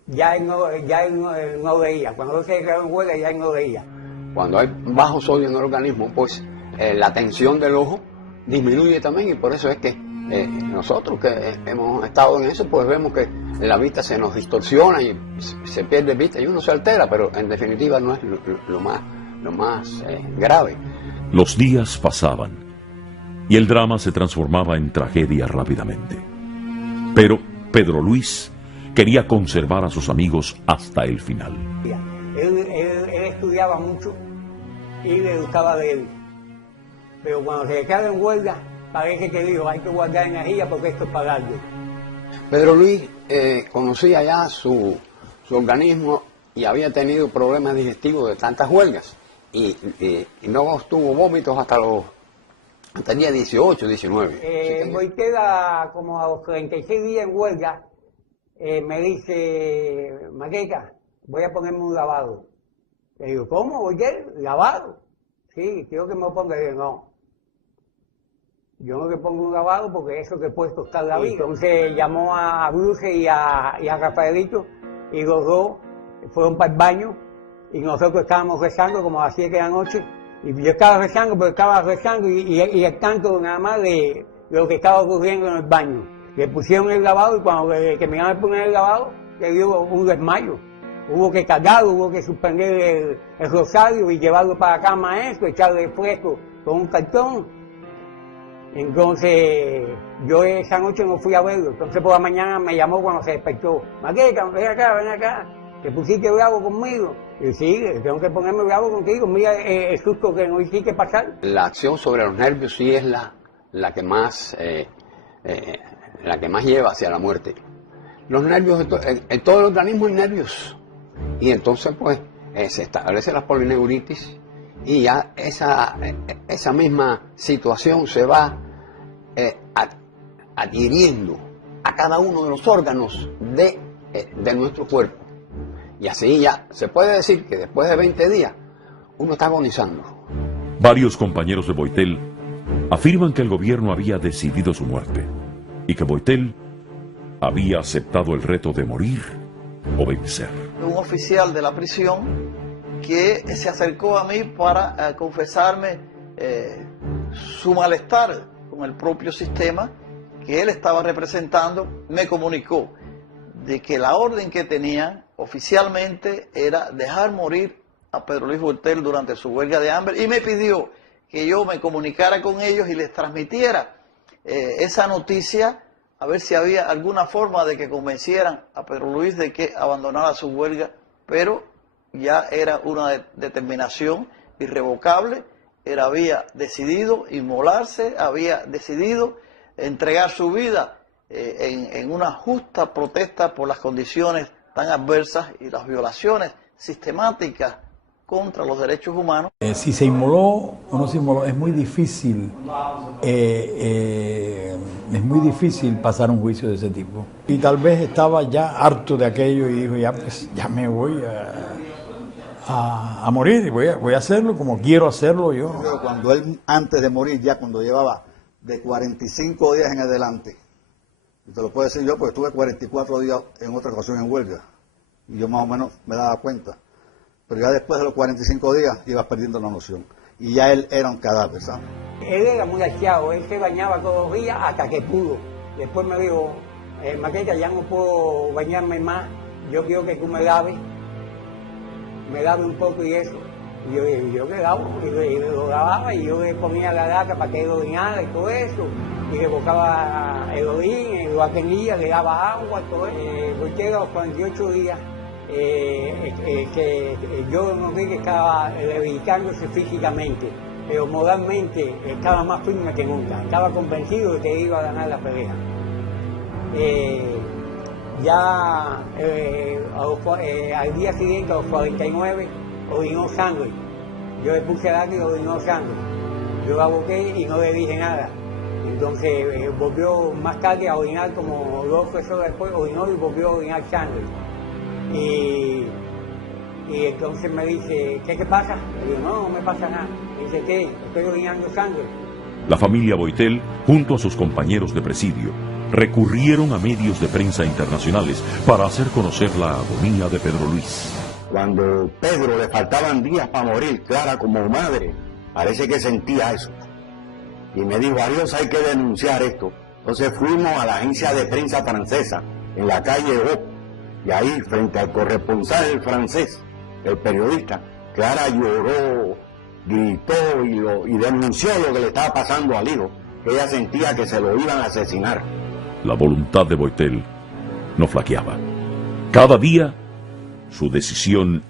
Ya él no veía, cuando él se quedó en huelga ya él no veía. Cuando hay bajo sodio en el organismo, pues la tensión del ojo disminuye también, y por eso es que nosotros que hemos estado en eso, pues vemos que la vista se nos distorsiona y se pierde vista y uno se altera, pero en definitiva no es lo más grave. Los días pasaban y el drama se transformaba en tragedia rápidamente. Pero Pedro Luis quería conservar a sus amigos hasta el final. Él estudiaba mucho y le gustaba de él. Pero cuando se quedó en huelga, parece que dijo, hay que guardar energía porque esto es para algo. Pedro Luis conocía ya su organismo y había tenido problemas digestivos de tantas huelgas. Y no tuvo vómitos hasta el día 18, 19. Boitel como a los 36 días en huelga, me dice, Maqueca, voy a ponerme un lavado. Le digo, ¿cómo, Boitel? ¿Lavado? Sí, quiero que me ponga. Le digo, no. Yo no le pongo un lavado porque eso que he puesto está en la vida. Entonces llamó a Bruce y a Rafaelito y los dos fueron para el baño y nosotros estábamos rezando como a las 7 de la noche. Y yo estaba rezando, pero estaba rezando y al tanto nada más de lo que estaba ocurriendo en el baño. Le pusieron el lavado y cuando que me iban a poner el lavado, le dio un desmayo. Hubo que cargarlo, hubo que suspender el rosario y llevarlo para acá, maestro, echarle fresco con un cartón. Entonces, yo esa noche no fui a verlo. Entonces, por la mañana me llamó cuando se despertó. Maqueca, ven acá. ¿Te pusiste bravo conmigo? Y sí, tengo que ponerme bravo contigo. Mira el susto que nos hiciste pasar. La acción sobre los nervios sí es la que más lleva hacia la muerte. Los nervios, en todo el organismo hay nervios. Y entonces, pues, se establece la polineuritis y ya esa misma situación se va adhiriendo a cada uno de los órganos de nuestro cuerpo. Y así ya se puede decir que después de 20 días uno está agonizando. Varios compañeros de Boitel afirman que el gobierno había decidido su muerte y que Boitel había aceptado el reto de morir o vencer. Un oficial de la prisión que se acercó a mí para confesarme su malestar con con el propio sistema que él estaba representando, me comunicó de que la orden que tenían oficialmente era dejar morir a Pedro Luis Boitel durante su huelga de hambre, y me pidió que yo me comunicara con ellos y les transmitiera esa noticia, a ver si había alguna forma de que convencieran a Pedro Luis de que abandonara su huelga, pero ya era una determinación irrevocable. Él había decidido inmolarse, había decidido entregar su vida en una justa protesta por las condiciones tan adversas y las violaciones sistemáticas contra los derechos humanos. Si se inmoló o no se inmoló, es muy difícil pasar un juicio de ese tipo. Y tal vez estaba ya harto de aquello y dijo, ya pues ya me voy a morir, y voy a hacerlo como quiero hacerlo yo. Cuando él, antes de morir, ya cuando llevaba de 45 días en adelante, y te lo puedo decir yo porque estuve 44 días en otra ocasión en huelga, y yo más o menos me daba cuenta, pero ya después de los 45 días ibas perdiendo la noción, y ya él era un cadáver, ¿sabes? Él era muy aseado, él se bañaba todos los días hasta que pudo. Después me dijo, Maqueta, ya no puedo bañarme más, yo quiero que tú me laves un poco y eso. Y yo le lavo, y lo lavaba, y yo le ponía la lata para que él orinara y todo eso, y le bocaba el orín, lo atendía, le daba agua, todo eso. Boitel a los 48 días, que yo no vi que estaba dedicándose físicamente, pero moralmente estaba más firme que nunca, estaba convencido de que iba a ganar la pelea. Al día siguiente, a los 49, orinó sangre. Yo le puse la y orinó sangre. Yo la boqué y no le dije nada. Entonces volvió más tarde a orinar, como 2 horas después, orinó y volvió a orinar sangre. Y entonces me dice, ¿qué pasa? Le digo, no me pasa nada. Me dice, ¿qué? Estoy orinando sangre. La familia Boitel, junto a sus compañeros de presidio, recurrieron a medios de prensa internacionales para hacer conocer la agonía de Pedro Luis. Cuando Pedro le faltaban días para morir, Clara como madre, parece que sentía eso. Y me dijo, adiós, hay que denunciar esto. Entonces fuimos a la agencia de prensa francesa, en la calle O, y ahí, frente al corresponsal francés, el periodista, Clara lloró, gritó y denunció lo que le estaba pasando al hijo, que ella sentía que se lo iban a asesinar. La voluntad de Boitel no flaqueaba. Cada día, su decisión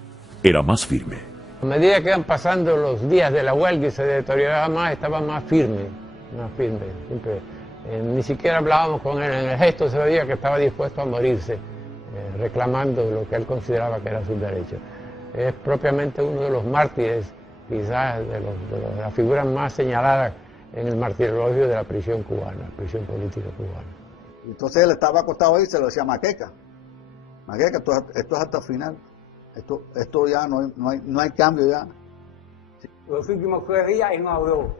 era más firme. A medida que iban pasando los días de la huelga y se deterioraba más, estaba más firme. Siempre. Ni siquiera hablábamos con él, en el gesto se veía que estaba dispuesto a morirse, reclamando lo que él consideraba que era su derecho. Es propiamente uno de los mártires, quizás de las figuras más señaladas en el martirologio de la prisión cubana, la prisión política cubana. Entonces él estaba acostado ahí y se lo decía, Maqueca, esto es hasta el final, esto ya no hay cambio ya. Los últimos 3 días él no habló.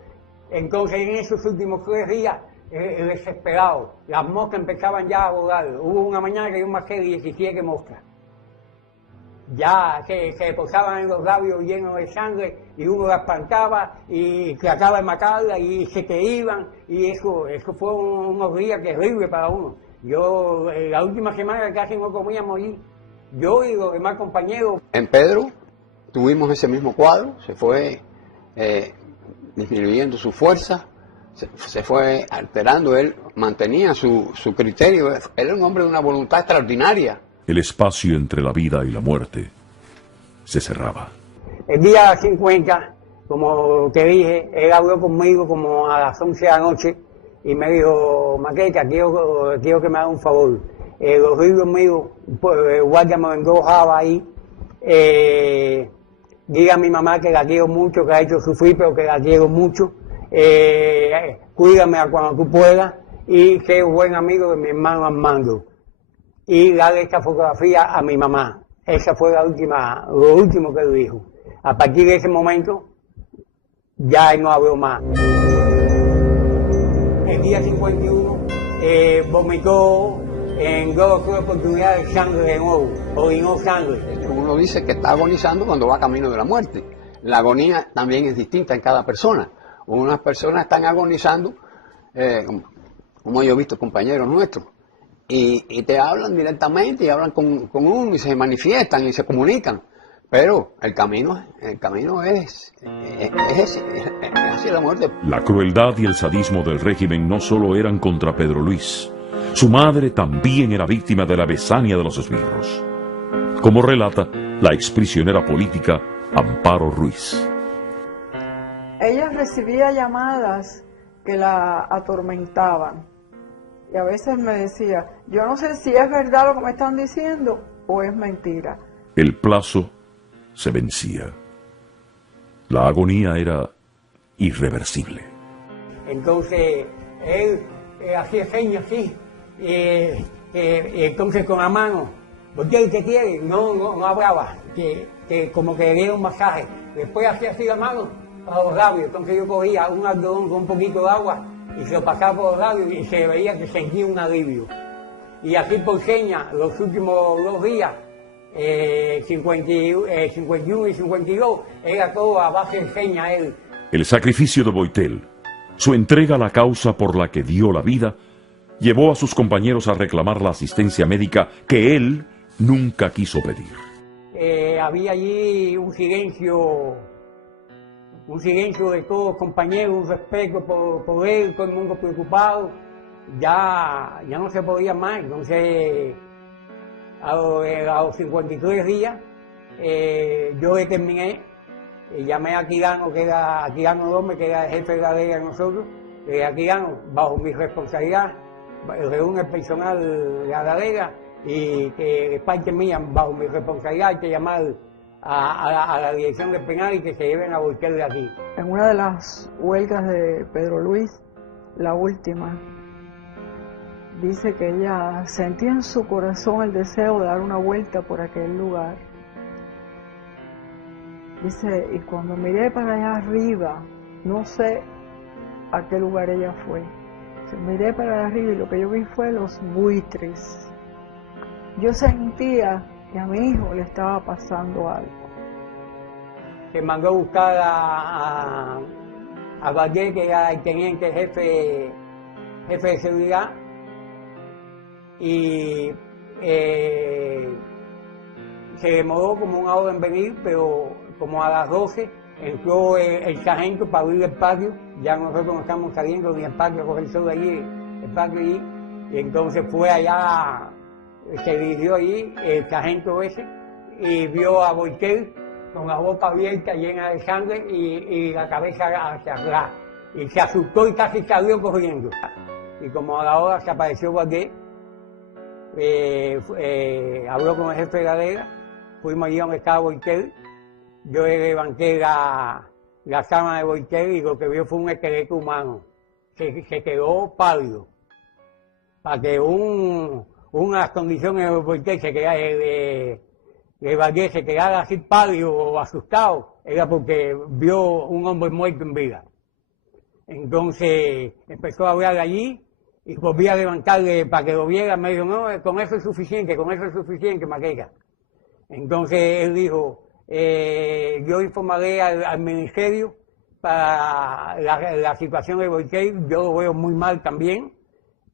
Entonces en esos últimos 3 días, desesperado, las moscas empezaban ya a volar. Hubo una mañana que yo marqué 17 moscas. Ya se posaban en los labios llenos de sangre y uno la espantaba y trataba de matarla y se que iban, y eso fue unos días terribles para uno. Yo la última semana casi no comíamos allí, yo y los demás compañeros. En Pedro tuvimos ese mismo cuadro, se fue disminuyendo su fuerza, se fue alterando, él mantenía su criterio, él era un hombre de una voluntad extraordinaria. El espacio entre la vida y la muerte se cerraba. El día 50, como te dije, él habló conmigo como a las 11 de la noche y me dijo, Maqueta, quiero que me haga un favor. Los libros míos, guardia me engrojaba ahí. Diga a mi mamá que la quiero mucho, que ha hecho sufrir, pero que la quiero mucho. Cuídame a cuando tú puedas y sé buen amigo de mi hermano Armando. Y darle esta fotografía a mi mamá. Esa fue lo último que él dijo. A partir de ese momento, ya él no habló más. El día 51, vomitó en 2 o 3 oportunidades sangre de nuevo, orinó sangre. Uno dice que está agonizando cuando va camino de la muerte. La agonía también es distinta en cada persona. Unas personas están agonizando como yo he visto compañeros nuestros, y te hablan directamente y hablan con uno y se manifiestan y se comunican. Pero el camino es hacia la muerte. La crueldad y el sadismo del régimen no solo eran contra Pedro Luis. Su madre también era víctima de la besania de los esbirros. Como relata la exprisionera política Amparo Ruiz. Ella recibía llamadas que la atormentaban. Y a veces me decía, yo no sé si es verdad lo que me están diciendo o es mentira. El plazo se vencía. La agonía era irreversible. Entonces, él hacía señas así, entonces con la mano, porque el que quiere, no hablaba, que como que le diera un masaje. Después hacía así la mano para los labios, entonces yo cogía un algodón con un poquito de agua y se lo pasaba por los labios y se veía que sentía un alivio. Y así por señas, los últimos 2 días, 51 y 52, era todo a base de señas él. El sacrificio de Boitel, su entrega a la causa por la que dio la vida, llevó a sus compañeros a reclamar la asistencia médica que él nunca quiso pedir. Había allí un silencio de todos los compañeros, un respeto por él, todo el mundo preocupado. Ya no se podía más, entonces a los 53 días yo determiné, llamé a Quirano, Gómez, que era el jefe de la DEA de nosotros, le dije a Quirano, bajo mi responsabilidad, reúne el personal de la DEA y que de parte mía, bajo mi responsabilidad, hay que llamar a la dirección del penal y que se lleven a Boitel de aquí. En una de las huelgas de Pedro Luis, la última, dice que ella sentía en su corazón el deseo de dar una vuelta por aquel lugar. Dice, y cuando miré para allá arriba, no sé a qué lugar ella fue. Dice, miré para allá arriba y lo que yo vi fue los buitres. Yo sentía que a mi hijo le estaba pasando algo. Se mandó a buscar a Valdés, que era el teniente jefe de seguridad, y se demoró como una hora en venir, pero como a las 12 entró el sargento para abrir el patio. Ya nosotros no estamos saliendo ni el patio, coger el sol de allí, el patio allí, y entonces fue allá, se dirigió allí el sargento ese y vio a Boitel con la boca abierta llena de sangre y la cabeza hacia atrás, y se asustó y casi salió corriendo. Y como a la hora se apareció Valdés, habló con el jefe de la DEA, fuimos allí donde estaba Boitel, yo le levanté la sábana de Boitel y lo que vio fue un esqueleto humano, se quedó pálido, para que unas condiciones de Boitel de Valdés se quedara así pálido o asustado, era porque vio un hombre muerto en vida. Entonces empezó a hablar allí y volví a levantarle para que lo viera. Me dijo, no, con eso es suficiente, Maqueca. Entonces él dijo, yo informaré al ministerio para la situación de Boitel, yo lo veo muy mal también,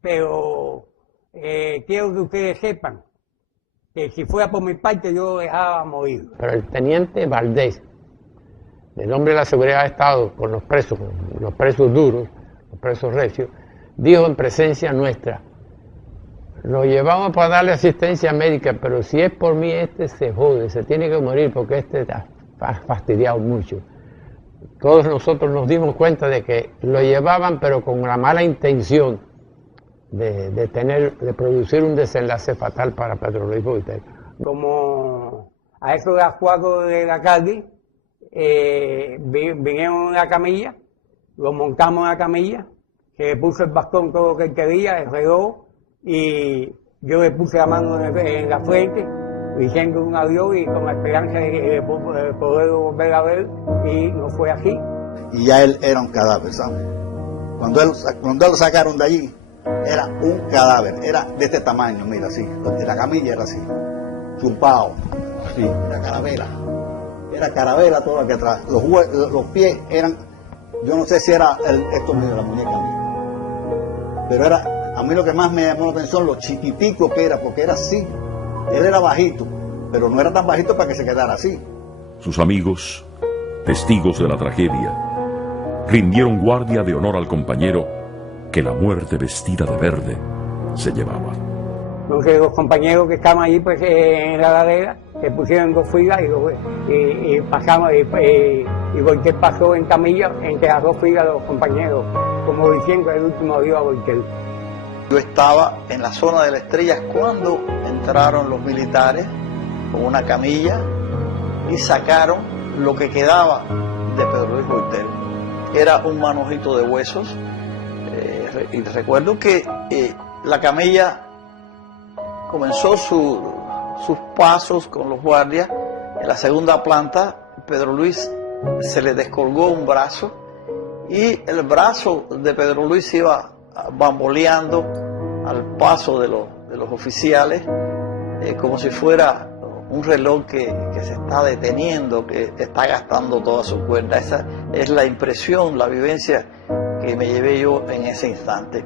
pero quiero que ustedes sepan que si fuera por mi parte yo lo dejaba morir. Pero el teniente Valdés, de nombre de la Seguridad de Estado, con los presos duros, los presos recios, dijo en presencia nuestra, lo llevamos para darle asistencia médica, pero si es por mí, se jode, se tiene que morir porque está fastidiado mucho. Todos nosotros nos dimos cuenta de que lo llevaban, pero con la mala intención de producir un desenlace fatal para Pedro Luis Boitel. Como a eso de las 4 de la tarde, vinieron en una camilla, lo montamos en la camilla, se le puso el bastón todo lo que él quería, el reloj, y yo le puse la mano en la frente, diciendo un adiós y con la esperanza de poder volver a ver, y no fue así. Y ya él era un cadáver, ¿sabes? Cuando él lo sacaron de allí, era un cadáver, era de este tamaño, mira, así, la camilla era así, chumpado, así, era carabela todo lo que atrás, los pies eran, yo no sé si era esto mío, la muñeca mía, Pero a mí lo que más me llamó la atención, lo chiquitico que era, porque era así. Él era bajito, pero no era tan bajito para que se quedara así. Sus amigos, testigos de la tragedia, rindieron guardia de honor al compañero que la muerte vestida de verde se llevaba. Entonces los compañeros que estaban allí pues, en la ladera se pusieron 2 filas y pasamos, y Boiter pasó en camilla entre las 2 filas de los compañeros, como diciendo el último adiós a Boiter. Yo estaba en la zona de las Estrellas cuando entraron los militares con una camilla y sacaron lo que quedaba de Pedro Luis Boiter. Era un manojito de huesos, y recuerdo que la camilla comenzó sus pasos con los guardias. En la segunda planta, Pedro Luis se le descolgó un brazo y el brazo de Pedro Luis iba bamboleando al paso de los oficiales, como si fuera un reloj que se está deteniendo, que está gastando toda su cuerda. Esa es la impresión, la vivencia que me llevé yo en ese instante.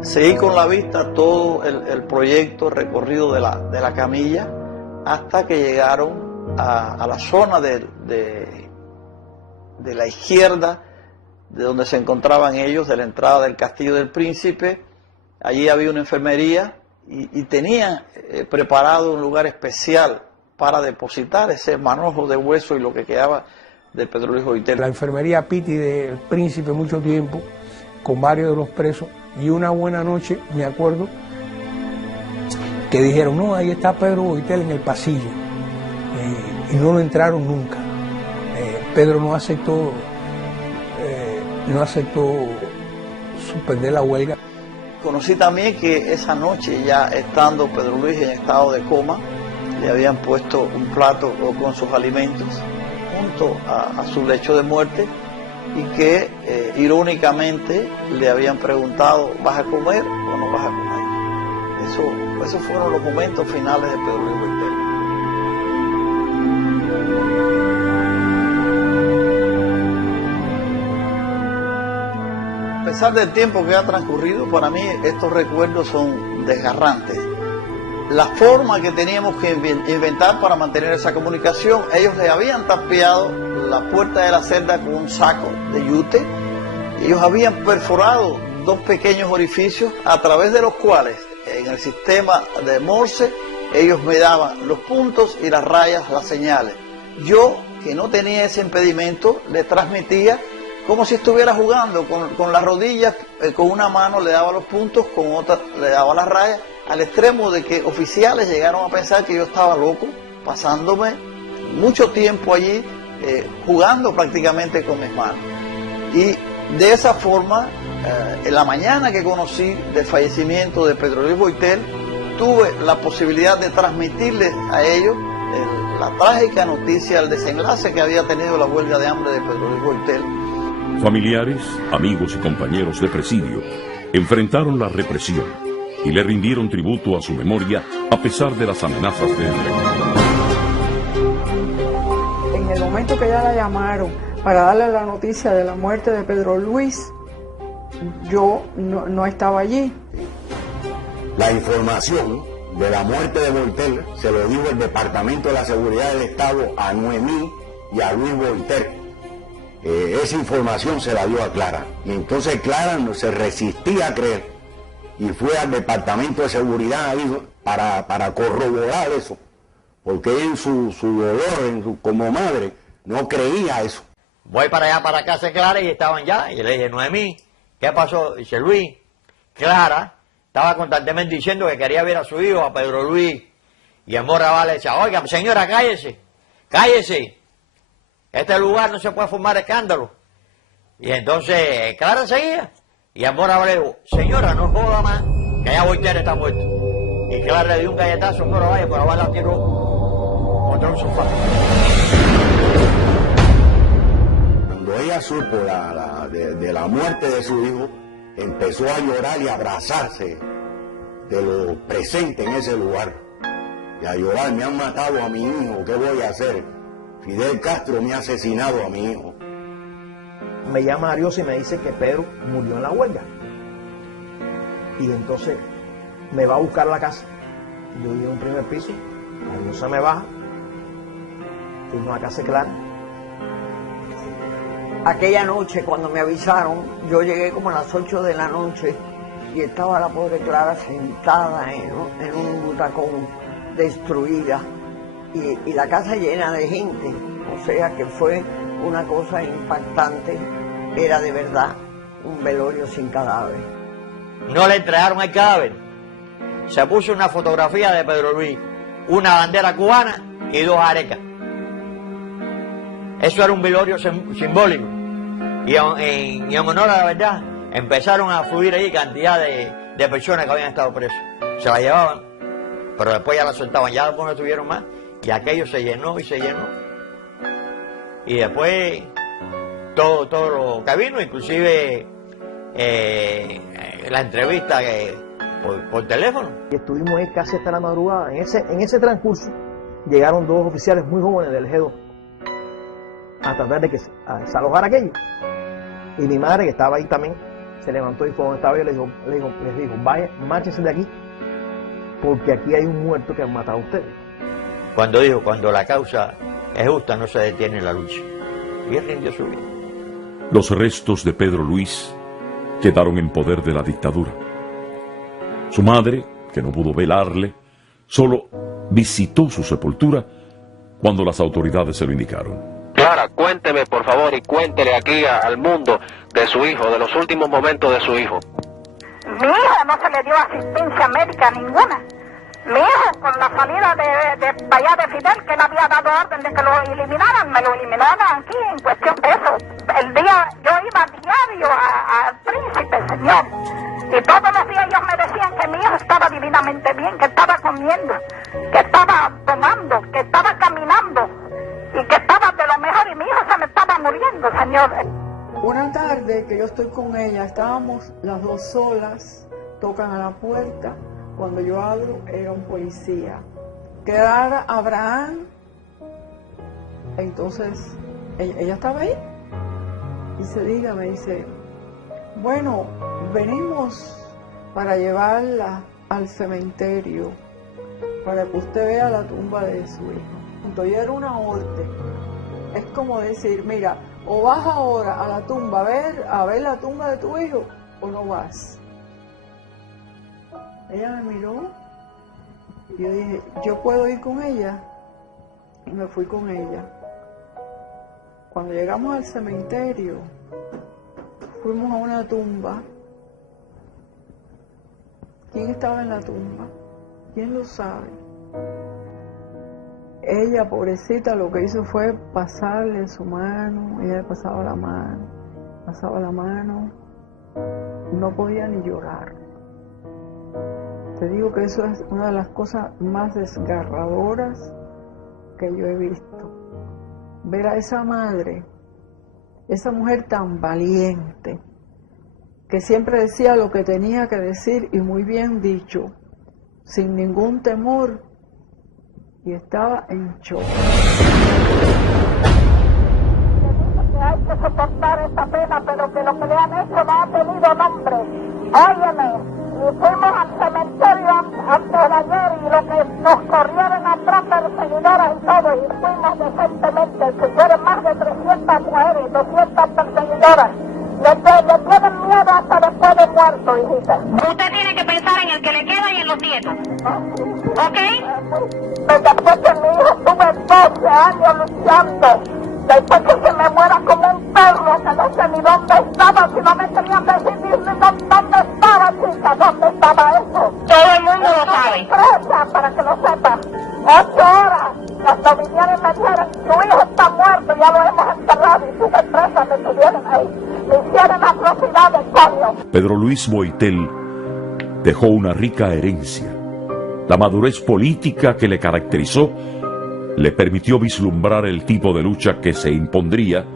Seguí con la vista todo el proyecto recorrido de la camilla hasta que llegaron a la zona de la izquierda, de donde se encontraban ellos, de la entrada del Castillo del Príncipe. Allí había una enfermería y tenían preparado un lugar especial para depositar ese manojo de hueso y lo que quedaba de Pedro Luis Boiter. La enfermería Piti del Príncipe mucho tiempo, con varios de los presos, y una buena noche, me acuerdo, que dijeron, no, ahí está Pedro Boiter en el pasillo, y no lo entraron nunca. Pedro no aceptó suspender la huelga. Conocí también que esa noche, ya estando Pedro Luis en estado de coma, le habían puesto un plato con sus alimentos junto a su lecho de muerte y que irónicamente le habían preguntado, ¿vas a comer o no vas a comer? Esos fueron los momentos finales de Pedro Luis Boiter. A pesar del tiempo que ha transcurrido, para mí estos recuerdos son desgarrantes. La forma que teníamos que inventar para mantener esa comunicación, ellos le habían tapiado la puerta de la celda con un saco de yute, ellos habían perforado 2 pequeños orificios a través de los cuales en el sistema de Morse ellos me daban los puntos y las rayas, las señales. Yo, que no tenía ese impedimento, le transmitía como si estuviera jugando con las rodillas, con una mano le daba los puntos, con otra le daba las rayas, al extremo de que oficiales llegaron a pensar que yo estaba loco, pasándome mucho tiempo allí, jugando prácticamente con mis manos. Y de esa forma, en la mañana que conocí del fallecimiento de Pedro Luis Boiter, tuve la posibilidad de transmitirles a ellos la trágica noticia, el desenlace que había tenido la huelga de hambre de Pedro Luis Boiter. Familiares, amigos y compañeros de presidio enfrentaron la represión y le rindieron tributo a su memoria a pesar de las amenazas de entrega. En el momento que ya la llamaron para darle la noticia de la muerte de Pedro Luis, yo no estaba allí. La información de la muerte de Boiter se lo dio el Departamento de la Seguridad del Estado a Noemí y a Luis Boiter. Esa información se la dio a Clara, y entonces Clara no se resistía a creer y fue al Departamento de Seguridad ahí para corroborar eso, porque en su dolor, como madre, no creía eso. Voy para allá, para casa de Clara, y estaban ya, y le dije, Noemí, ¿qué pasó? Dice, Luis, Clara estaba constantemente diciendo que quería ver a su hijo, a Pedro Luis, y el Morraval le decía, oiga, señora, cállese, cállese. Este lugar no se puede formar escándalo. Y entonces Clara seguía. Y Amora le dijo, señora, no joda más, que ya Boiter está muerto. Y Clara le dio un galletazo a Amora Valle, pero la tiró contra un sofá. Cuando ella supo de la muerte de su hijo, empezó a llorar y a abrazarse de lo presente en ese lugar. Y a llorar, me han matado a mi hijo, ¿qué voy a hacer? Fidel Castro me ha asesinado a mi hijo. Me llama Arioso y me dice que Pedro murió en la huelga. Y entonces me va a buscar a la casa. Yo vivo en un primer piso, la diosa me baja, fuimos a casa clara. Aquella noche, cuando me avisaron, yo llegué como a las 8 de la noche y estaba la pobre Clara sentada en un butacón destruida y la casa llena de gente. O sea que fue una cosa impactante, era de verdad un velorio sin cadáver. No le entregaron el cadáver. Se puso una fotografía de Pedro Luis, una bandera cubana y 2 arecas. Eso era un velorio simbólico. Y en honor a la verdad, empezaron a fluir ahí cantidad de personas que habían estado presos. Se la llevaban, pero después ya la soltaban, ya después no tuvieron más. Y aquello se llenó y se llenó. Y después todo lo que vino, inclusive la entrevista por teléfono. Y estuvimos ahí casi hasta la madrugada. En ese transcurso llegaron 2 oficiales muy jóvenes del G2 a tratar de desalojar aquello. Y mi madre, que estaba ahí también, se levantó y fue donde estaba yo, les dijo, vaya, márchense de aquí, porque aquí hay un muerto que han matado a ustedes. Cuando la causa es justa, no se detiene la lucha. Y él rindió su vida. Los restos de Pedro Luis quedaron en poder de la dictadura. Su madre, que no pudo velarle, solo visitó su sepultura cuando las autoridades se lo indicaron. Clara, cuénteme por favor y cuéntele aquí al mundo de su hijo, de los últimos momentos de su hijo. Mi hija no se le dio asistencia médica ninguna. Mi hijo, con la salida de allá de Fidel, que él había dado orden de que lo eliminaran, me lo eliminaron aquí en cuestión de eso. El día, yo iba diario al Príncipe, señor, y todos los días ellos me decían que mi hijo estaba divinamente bien, que estaba comiendo, que estaba tomando, que estaba caminando, y que estaba de lo mejor, y mi hijo se me estaba muriendo, señor. Una tarde que yo estoy con ella, estábamos las 2 solas, tocan a la puerta. Cuando yo abro, era un policía. Que era Abraham. Entonces, ella estaba ahí. Y me dice, bueno, venimos para llevarla al cementerio, para que usted vea la tumba de su hijo. Entonces, era una orden. Es como decir, mira, o vas ahora a la tumba a ver la tumba de tu hijo, o no vas. Ella me miró y yo dije, ¿yo puedo ir con ella? Y me fui con ella. Cuando llegamos al cementerio, fuimos a una tumba. ¿Quién estaba en la tumba? ¿Quién lo sabe? Ella, pobrecita, lo que hizo fue pasarle su mano. Ella le pasaba la mano, no podía ni llorar. Te digo que eso es una de las cosas más desgarradoras que yo he visto. Ver a esa madre, esa mujer tan valiente, que siempre decía lo que tenía que decir y muy bien dicho, sin ningún temor, y estaba en shock. Hay que soportar esta pena, pero que lo que le han hecho no ha tenido nombre. Óyeme. Y fuimos al cementerio antes de ayer y lo que nos corrieron atrás perseguidoras y todo, y fuimos decentemente, que fueron más de 300 mujeres, 200 perseguidoras. Le tienen miedo hasta después de muerto, hijita. Usted tiene que pensar en el que le queda y en los nietos. ¿Ok? Después que mi hijo estuve 12 años luchando, después que se me muera como un perro, que no sé ni dónde estaba, si no me querían decidir ni dónde estaba, chica, dónde estaba eso. Todo el mundo lo sabe. Para que lo sepan, 8 horas, cuando vinieron y me dijeron, tu hijo está muerto, ya lo hemos enterrado, y sigue presa, me tuvieron ahí, me hicieron atrocidades, coño. Pedro Luis Boitel dejó una rica herencia. La madurez política que le caracterizó le permitió vislumbrar el tipo de lucha que se impondría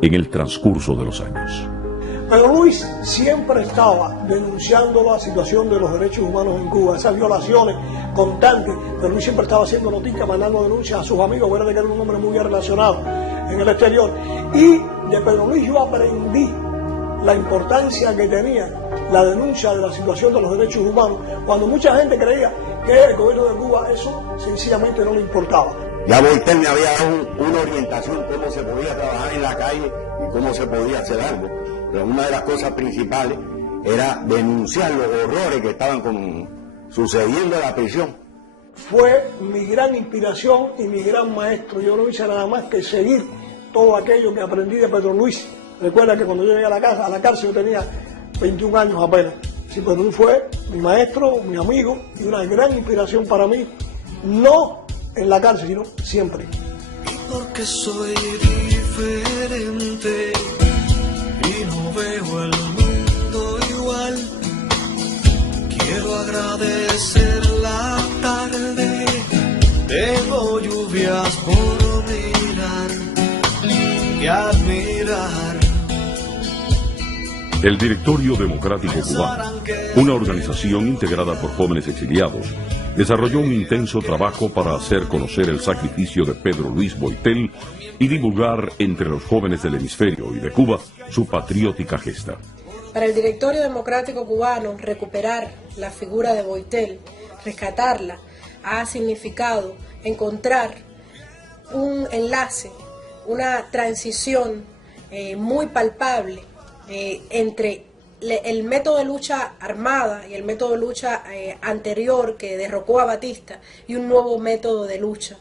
en el transcurso de los años. Pero Luis siempre estaba denunciando la situación de los derechos humanos en Cuba, esas violaciones constantes. Pero Luis siempre estaba haciendo noticias, mandando denuncias a sus amigos, bueno, de que era un hombre muy bien relacionado en el exterior. Y de Pedro Luis yo aprendí la importancia que tenía la denuncia de la situación de los derechos humanos, cuando mucha gente creía que el gobierno de Cuba eso sencillamente no le importaba. Ya Boitel me había dado una orientación cómo se podía trabajar en la calle y cómo se podía hacer algo. Pero una de las cosas principales era denunciar los horrores que estaban sucediendo en la prisión. Fue mi gran inspiración y mi gran maestro. Yo no hice nada más que seguir todo aquello que aprendí de Pedro Luis. Recuerda que cuando yo llegué a la cárcel yo tenía 21 años apenas. Sí, Pedro Luis fue mi maestro, mi amigo y una gran inspiración para mí, no en la cárcel, sino siempre. Porque soy diferente y no veo el mundo igual. Quiero agradecer la tarde, tengo lluvias por mirar y admirar. El Directorio Democrático Cubano, una organización integrada por jóvenes exiliados, desarrolló un intenso trabajo para hacer conocer el sacrificio de Pedro Luis Boitel y divulgar entre los jóvenes del hemisferio y de Cuba su patriótica gesta. Para el Directorio Democrático Cubano, recuperar la figura de Boitel, rescatarla, ha significado encontrar un enlace, una transición muy palpable entre el método de lucha armada y el método de lucha anterior que derrocó a Batista y un nuevo método de lucha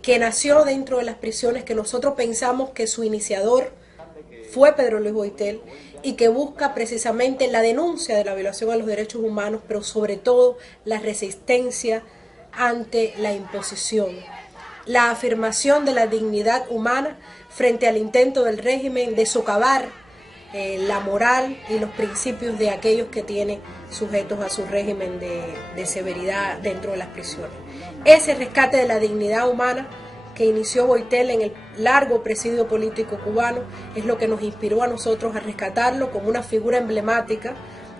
que nació dentro de las prisiones, que nosotros pensamos que su iniciador fue Pedro Luis Boitel y que busca precisamente la denuncia de la violación a los derechos humanos, pero sobre todo la resistencia ante la imposición, la afirmación de la dignidad humana frente al intento del régimen de socavar la moral y los principios de aquellos que tienen sujetos a su régimen de severidad dentro de las prisiones. Ese rescate de la dignidad humana que inició Boitel en el largo presidio político cubano es lo que nos inspiró a nosotros a rescatarlo como una figura emblemática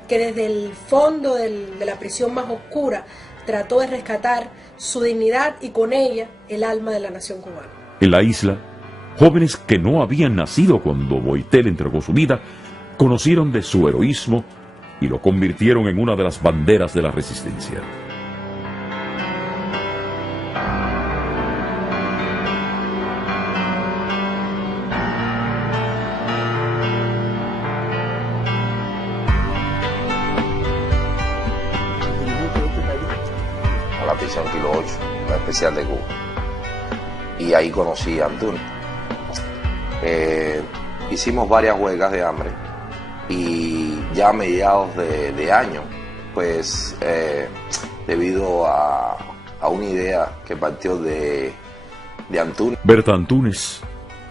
que desde el fondo de la prisión más oscura trató de rescatar su dignidad y con ella el alma de la nación cubana. En la isla, jóvenes que no habían nacido cuando Boitel entregó su vida, conocieron de su heroísmo y lo convirtieron en una de las banderas de la resistencia. A la prisión Kilo 8, la especial de Cuba. Y ahí conocí a Antunes. Hicimos varias huelgas de hambre y ya a mediados de año, pues debido a una idea que partió de Antunes. Berta Antunes,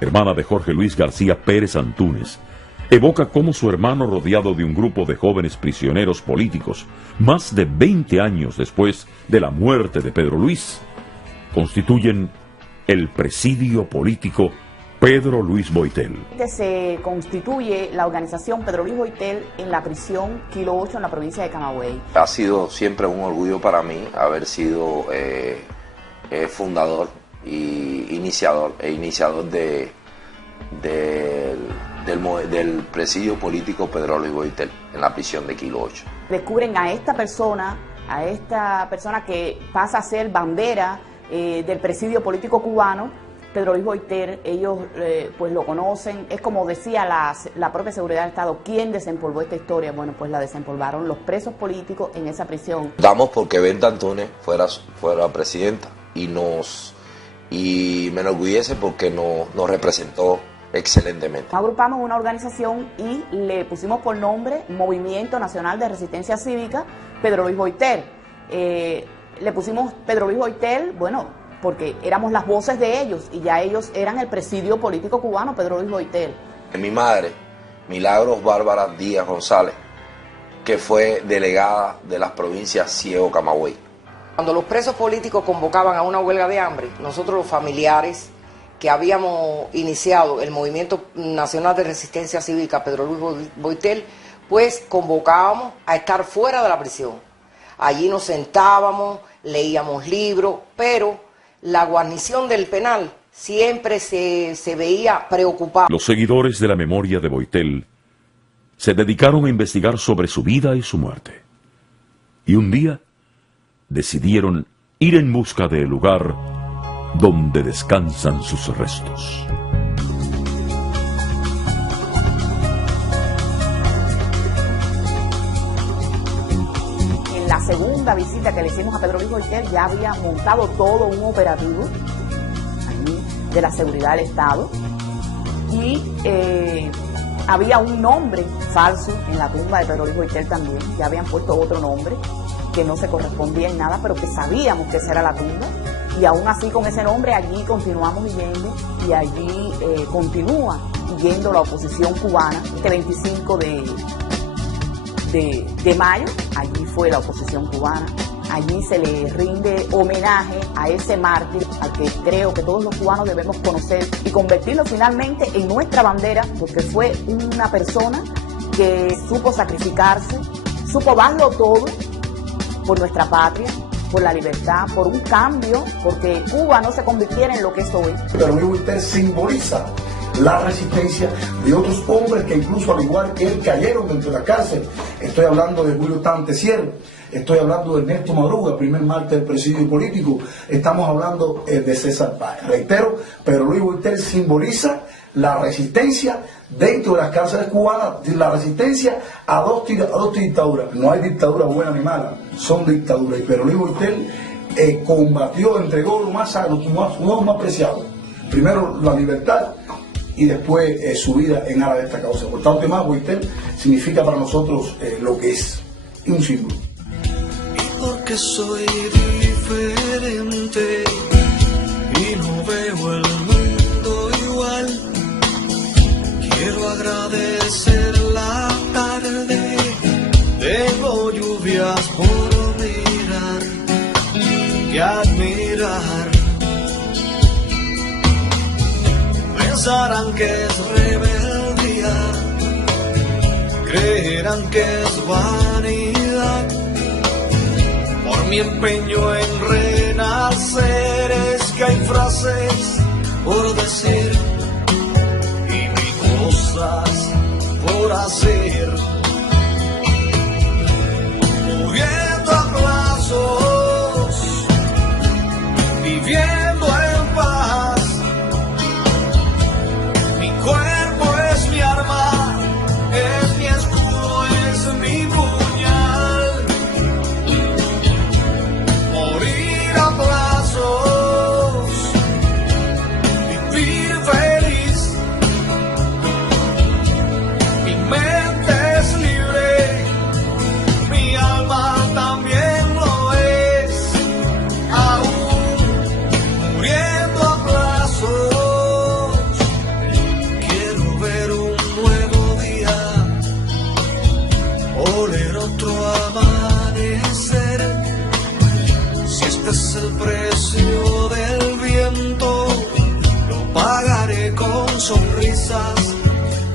hermana de Jorge Luis García Pérez Antunes, evoca cómo su hermano, rodeado de un grupo de jóvenes prisioneros políticos, más de 20 años después de la muerte de Pedro Luis, constituyen el presidio político Pedro Luis Boitel. Se constituye la organización Pedro Luis Boitel en la prisión Kilo 8 en la provincia de Camagüey. Ha sido siempre un orgullo para mí haber sido fundador y iniciador del presidio político Pedro Luis Boitel en la prisión de Kilo 8. Descubren a esta persona que pasa a ser bandera del presidio político cubano, Pedro Luis Boitel. Ellos pues lo conocen, es como decía la propia seguridad del Estado, ¿quién desempolvó esta historia? Bueno, pues la desempolvaron los presos políticos en esa prisión. Damos porque Berta Antunes fuera presidenta y me enorgullece porque nos representó excelentemente. Nos agrupamos en una organización y le pusimos por nombre Movimiento Nacional de Resistencia Cívica Pedro Luis Boitel. Le pusimos Pedro Luis Boitel, bueno, porque éramos las voces de ellos y ya ellos eran el presidio político cubano Pedro Luis Boitel. Mi madre, Milagros Bárbara Díaz González, que fue delegada de las provincias Ciego Camagüey. Cuando los presos políticos convocaban a una huelga de hambre, nosotros los familiares que habíamos iniciado el Movimiento Nacional de Resistencia Cívica Pedro Luis Boitel, pues convocábamos a estar fuera de la prisión. Allí nos sentábamos, leíamos libros, pero la guarnición del penal siempre se veía preocupada. Los seguidores de la memoria de Boitel se dedicaron a investigar sobre su vida y su muerte. Y un día decidieron ir en busca del lugar donde descansan sus restos. En la segunda visita que le hicimos a Pedro Luis Boiter ya había montado todo un operativo allí de la seguridad del Estado y había un nombre falso en la tumba de Pedro Luis Boiter también. Ya habían puesto otro nombre que no se correspondía en nada, pero que sabíamos que esa era la tumba. Y aún así con ese nombre allí continuamos yendo y allí continúa yendo la oposición cubana. Este 25 de mayo, allí fue la oposición cubana. Allí se le rinde homenaje a ese mártir al que creo que todos los cubanos debemos conocer y convertirlo finalmente en nuestra bandera, porque fue una persona que supo sacrificarse, supo darlo todo por nuestra patria, por la libertad, por un cambio, porque Cuba no se convirtiera en lo que es hoy. Pero Luis Boiter simboliza la resistencia de otros hombres que incluso al igual que él cayeron dentro de la cárcel. Estoy hablando de Julio Tantesier, estoy hablando de Ernesto Madruga, primer mártir del presidio político, estamos hablando de César Páez. Reitero, pero Luis Boiter simboliza la resistencia dentro de las cárceles cubanas, la resistencia a dos dictaduras. No hay dictadura buena ni mala, son dictaduras. Pero Luis Boiter combatió, entregó lo más sagrado, lo más preciado. Primero la libertad y después su vida en aras de esta causa. Por tanto, más Boiter significa para nosotros lo que es, un símbolo. Porque soy diferente y no veo el mundo igual. Quiero agradecer la tarde, tengo lluvias por mirar y admirar. Pensarán que es rebeldía, creerán que es vanidad. Por mi empeño en renacer es que hay frases por decir y mil cosas por hacer. Muriendo a plazos, viviendo en paz. Mi cuerpo es mi arma, es mi escudo, es mi puñal. Morir a plazos, vivir feliz. Mi mente es libre, mi alma también lo es. Aún muriendo a plazos, quiero ver un nuevo día, oler otro amanecer. Si este es el precio del viento, lo pagaré con sonrisas,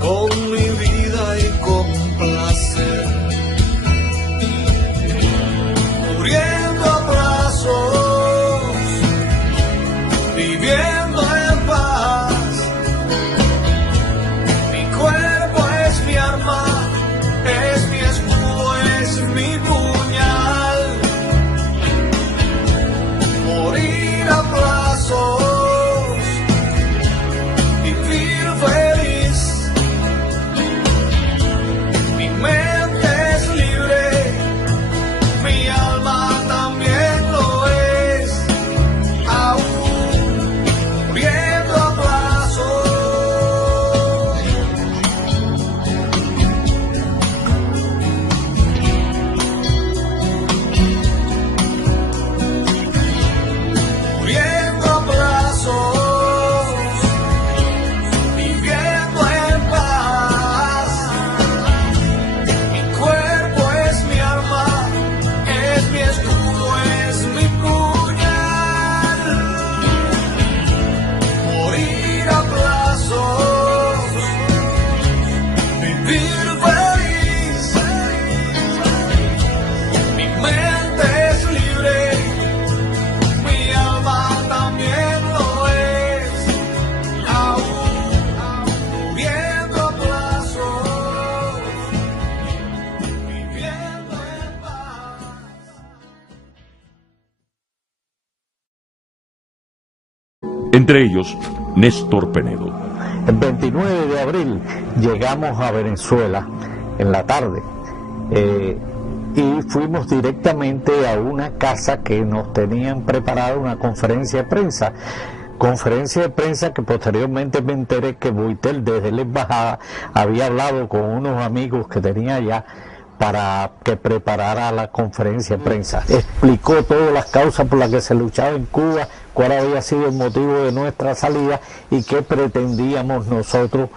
con mi vida y con placer. Muriendo a plazos, viviendo en paz. Mi cuerpo es mi arma, es mi escudo, es mi puñal. Morir a plazos, vivir feliz. entre ellos Néstor Penedo. El 29 de abril llegamos a Venezuela en la tarde y fuimos directamente a una casa que nos tenían preparada una conferencia de prensa. Conferencia de prensa que posteriormente me enteré que Boitel desde la embajada había hablado con unos amigos que tenía allá para que preparara la conferencia de prensa. Explicó todas las causas por las que se luchaba en Cuba, cuál había sido el motivo de nuestra salida y qué pretendíamos nosotros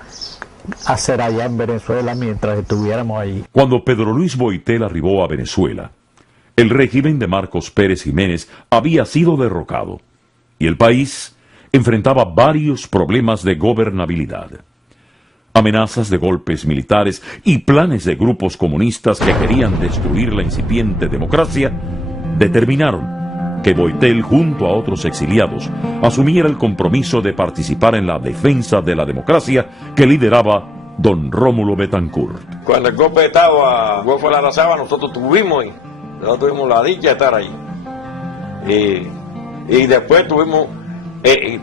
hacer allá en Venezuela mientras estuviéramos allí. Cuando Pedro Luis Boitel arribó a Venezuela, el régimen de Marcos Pérez Jiménez había sido derrocado y el país enfrentaba varios problemas de gobernabilidad. Amenazas de golpes militares y planes de grupos comunistas que querían destruir la incipiente democracia determinaron que Boitel, junto a otros exiliados, asumiera el compromiso de participar en la defensa de la democracia que lideraba don Rómulo Betancourt. Cuando el golpe de Estado a Hugo de la Razaba, nosotros tuvimos la dicha de estar ahí. Y después tuvimos,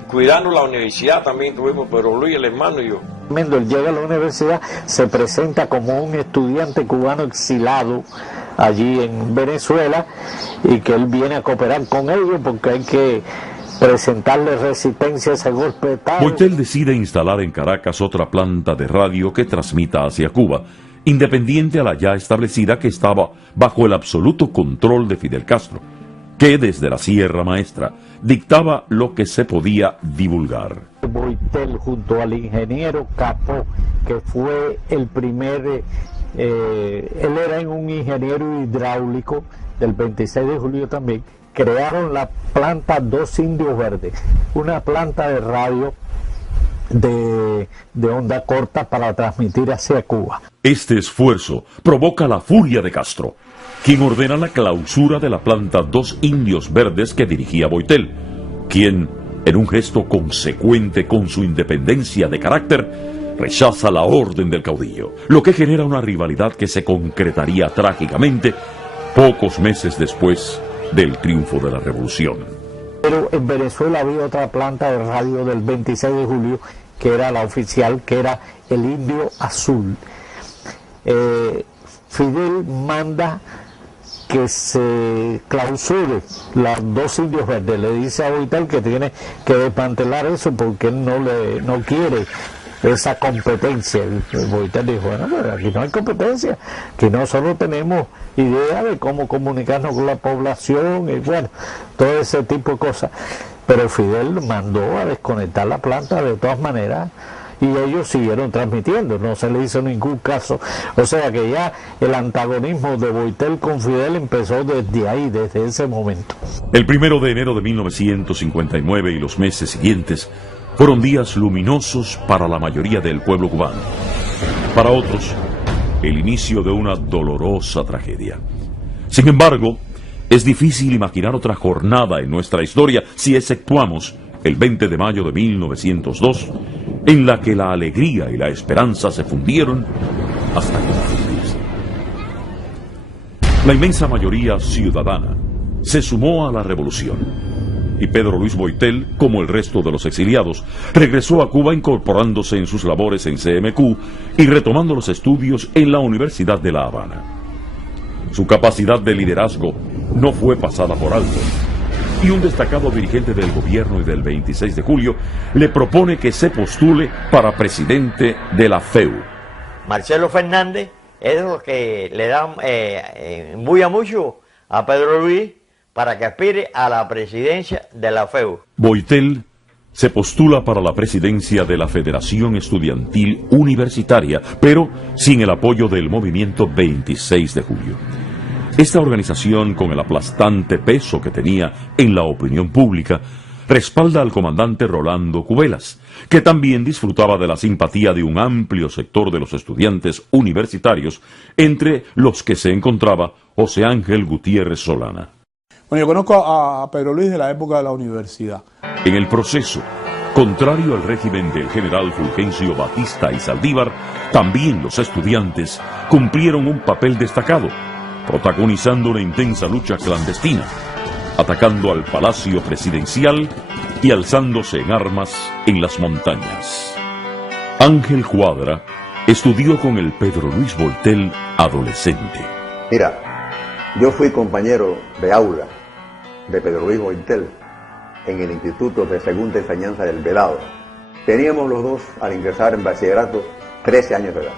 cuidando la universidad también tuvimos, pero Luis, el hermano y yo. Él llega a la universidad, se presenta como un estudiante cubano exilado allí en Venezuela y que él viene a cooperar con ellos porque hay que presentarle resistencia a ese golpe de Estado. Boitel decide instalar en Caracas otra planta de radio que transmita hacia Cuba, independiente a la ya establecida que estaba bajo el absoluto control de Fidel Castro, que desde la Sierra Maestra dictaba lo que se podía divulgar. Boitel junto al ingeniero Capó, que fue el primer, él era un ingeniero hidráulico del 26 de julio también, crearon la planta Dos Indios Verdes, una planta de radio de onda corta para transmitir hacia Cuba. Este esfuerzo provoca la furia de Castro, quien ordena la clausura de la planta Dos Indios Verdes que dirigía Boitel, quien, en un gesto consecuente con su independencia de carácter, rechaza la orden del caudillo, lo que genera una rivalidad que se concretaría trágicamente pocos meses después del triunfo de la revolución. Pero en Venezuela había otra planta de radio del 26 de julio, que era la oficial, que era el Indio Azul. Fidel manda que se clausure las Dos Indios Verdes. Le dice a Boitel que tiene que desmantelar eso porque él no quiere esa competencia. Boitel dijo, bueno, pero aquí no hay competencia, aquí nosotros tenemos idea de cómo comunicarnos con la población y bueno, todo ese tipo de cosas. Pero Fidel mandó a desconectar la planta de todas maneras y ellos siguieron transmitiendo, no se le hizo ningún caso. O sea que ya el antagonismo de Boitel con Fidel empezó desde ahí, desde ese momento. El 1 de enero de 1959 y los meses siguientes fueron días luminosos para la mayoría del pueblo cubano. Para otros, el inicio de una dolorosa tragedia. Sin embargo, es difícil imaginar otra jornada en nuestra historia si exceptuamos el 20 de mayo de 1902, en la que la alegría y la esperanza se fundieron hasta confundirse. La inmensa mayoría ciudadana se sumó a la revolución y Pedro Luis Boitel, como el resto de los exiliados, regresó a Cuba incorporándose en sus labores en CMQ y retomando los estudios en la Universidad de La Habana. Su capacidad de liderazgo no fue pasada por alto, y un destacado dirigente del gobierno y del 26 de julio le propone que se postule para presidente de la FEU. Marcelo Fernández es lo que le da embulla mucho a Pedro Luis para que aspire a la presidencia de la FEU. Boitel se postula para la presidencia de la Federación Estudiantil Universitaria, pero sin el apoyo del movimiento 26 de julio. Esta organización, con el aplastante peso que tenía en la opinión pública, respalda al comandante Rolando Cubelas, que también disfrutaba de la simpatía de un amplio sector de los estudiantes universitarios, entre los que se encontraba José Ángel Gutiérrez Solana. Bueno, yo conozco a Pedro Luis de la época de la universidad. En el proceso, contrario al régimen del general Fulgencio Batista y Saldívar, también los estudiantes cumplieron un papel destacado, protagonizando una intensa lucha clandestina, atacando al Palacio Presidencial y alzándose en armas en las montañas. Ángel Cuadra estudió con el Pedro Luis Boitel adolescente. Mira, yo fui compañero de aula de Pedro Luis Boitel en el Instituto de Segunda Enseñanza del Vedado. Teníamos los dos, al ingresar en bachillerato, 13 años de edad.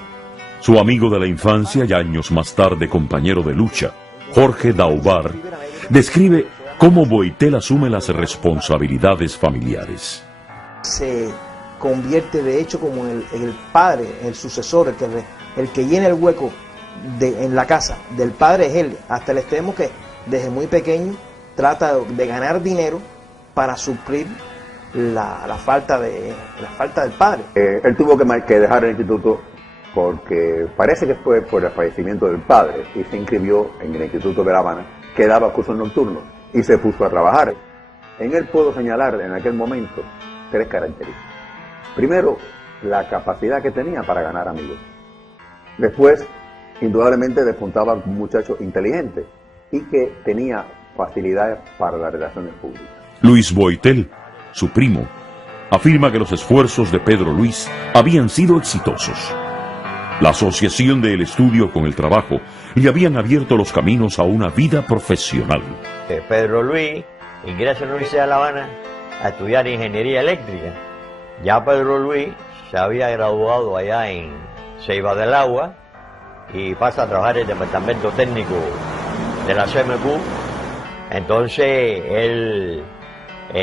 Su amigo de la infancia y años más tarde compañero de lucha, Jorge Daubar, describe cómo Boitel asume las responsabilidades familiares. Se convierte de hecho como en el padre, el sucesor, el que llena el hueco en la casa del padre es él, hasta el extremo que desde muy pequeño trata de ganar dinero para suplir la falta del padre. Él tuvo que dejar el instituto porque parece que fue por el fallecimiento del padre y se inscribió en el Instituto de La Habana, que daba cursos nocturnos, y se puso a trabajar. En él puedo señalar en aquel momento 3 características. Primero, la capacidad que tenía para ganar amigos. Después, indudablemente despuntaba un muchacho inteligente y que tenía facilidades para las relaciones públicas. Luis Boitel, su primo, afirma que los esfuerzos de Pedro Luis habían sido exitosos. La asociación del estudio con el trabajo le habían abierto los caminos a una vida profesional. Pedro Luis ingresa en la Universidad de La Habana a estudiar ingeniería eléctrica. Ya Pedro Luis se había graduado allá en Ceiba del Agua y pasa a trabajar en el departamento técnico de la CMQ. Entonces él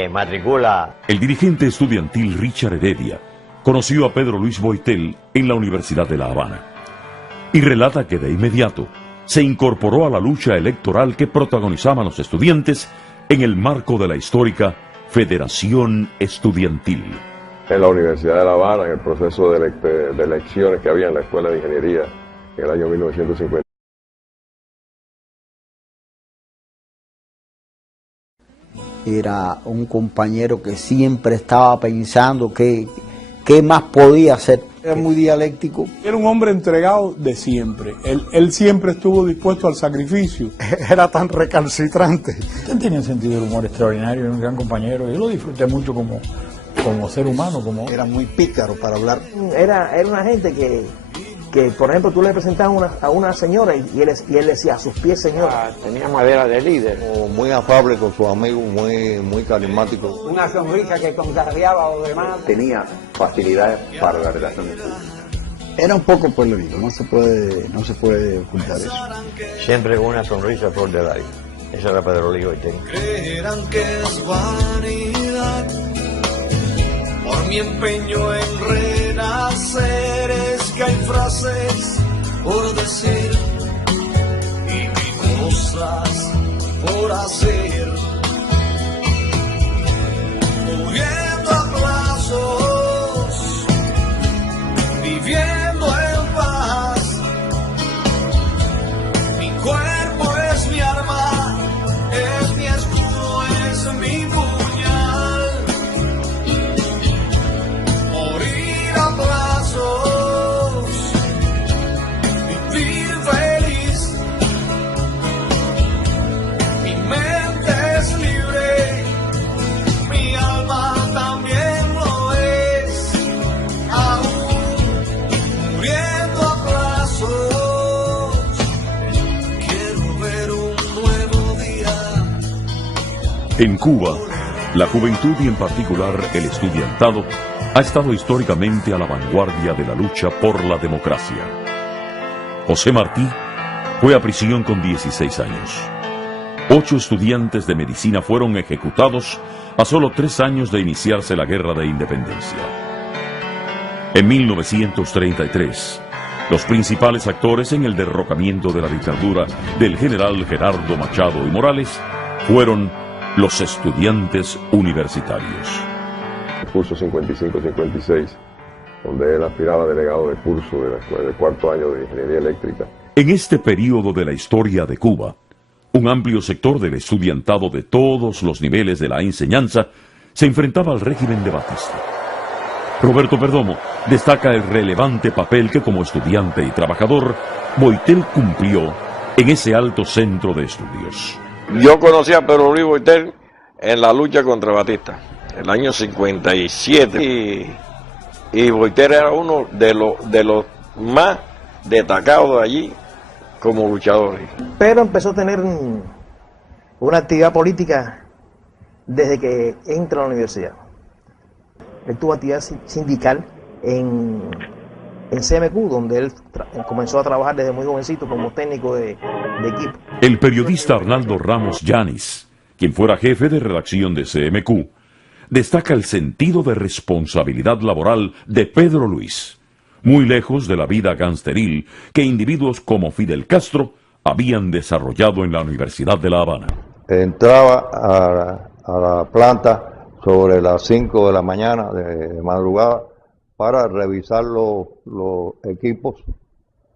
matricula. El dirigente estudiantil Richard Heredia conoció a Pedro Luis Boitel en la Universidad de La Habana y relata que de inmediato se incorporó a la lucha electoral que protagonizaban los estudiantes en el marco de la histórica Federación Estudiantil. En la Universidad de La Habana, en el proceso de elecciones que había en la Escuela de Ingeniería en el año 1950. Era un compañero que siempre estaba pensando qué más podía hacer. Era muy dialéctico. Era un hombre entregado de siempre. Él siempre estuvo dispuesto al sacrificio. Era tan recalcitrante. Él tenía un sentido del humor extraordinario, era un gran compañero. Yo lo disfruté mucho como ser humano. Era muy pícaro para hablar. Era una gente que, por ejemplo, tú le presentabas a una señora y él decía a sus pies, señora. Tenía madera de líder. Muy afable con sus amigos, muy carismático. Una sonrisa que contagiaba a los demás. Tenía facilidades para las relaciones públicas. Era un poco polémico, no se puede ocultar eso. Siempre con una sonrisa por de labio. Ese era Pedro Luis Boitel. Creerán que es vanidad por mi empeño en renacer, es que hay frases por decir y cosas por hacer, muriendo a plazos, viviendo en paz. Mi cuerpo es mi arma, es mi escudo, es mi puñal. Morir a plazos, vivir feliz. Mi mente es libre, mi alma también lo es. Aún muriendo a plazos, quiero ver un nuevo día. En Cuba, la juventud y en particular el estudiantado ha estado históricamente a la vanguardia de la lucha por la democracia. José Martí fue a prisión con 16 años. 8 estudiantes de medicina fueron ejecutados a solo 3 años de iniciarse la Guerra de Independencia. En 1933, los principales actores en el derrocamiento de la dictadura del general Gerardo Machado y Morales fueron los estudiantes universitarios. El curso 55-56, donde él aspiraba a delegado de curso de la escuela de 4º año de Ingeniería Eléctrica. En este periodo de la historia de Cuba, un amplio sector del estudiantado de todos los niveles de la enseñanza se enfrentaba al régimen de Batista. Roberto Perdomo destaca el relevante papel que como estudiante y trabajador Boitel cumplió en ese alto centro de estudios. Yo conocí a Pedro Luis Boitel en la lucha contra Batista, el año 57, y Boitel era uno de los más destacados de allí como luchadores. Pero empezó a tener una actividad política desde que entra a la universidad. Él tuvo actividad sindical en CMQ, donde él comenzó a trabajar desde muy jovencito como técnico de equipo. El periodista Arnaldo Ramos Yanis, quien fuera jefe de redacción de CMQ, destaca el sentido de responsabilidad laboral de Pedro Luis, muy lejos de la vida gangsteril que individuos como Fidel Castro habían desarrollado en la Universidad de La Habana. Entraba a la planta sobre las 5 de la mañana de madrugada para revisar los equipos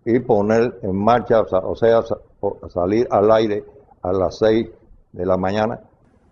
y poner en marcha, o sea, salir al aire a las 6 de la mañana.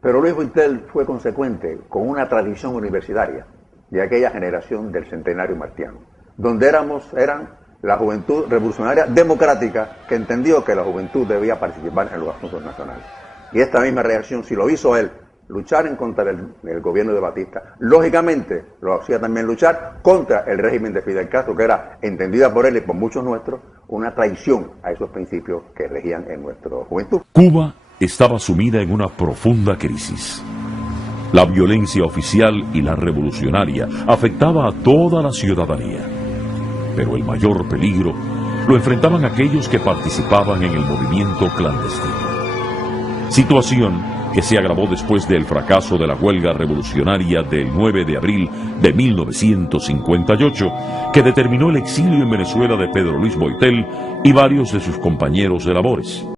Pero Luis Boitel fue consecuente con una tradición universitaria de aquella generación del centenario martiano, donde eran la juventud revolucionaria democrática que entendió que la juventud debía participar en los asuntos nacionales. Y esta misma reacción, si lo hizo él, luchar en contra del gobierno de Batista, lógicamente lo hacía también luchar contra el régimen de Fidel Castro, que era entendida por él y por muchos nuestros una traición a esos principios que regían en nuestra juventud. Cuba estaba sumida en una profunda crisis. La violencia oficial y la revolucionaria afectaba a toda la ciudadanía. Pero el mayor peligro lo enfrentaban aquellos que participaban en el movimiento clandestino. Situación que se agravó después del fracaso de la huelga revolucionaria del 9 de abril de 1958, que determinó el exilio en Venezuela de Pedro Luis Boitel y varios de sus compañeros de labores.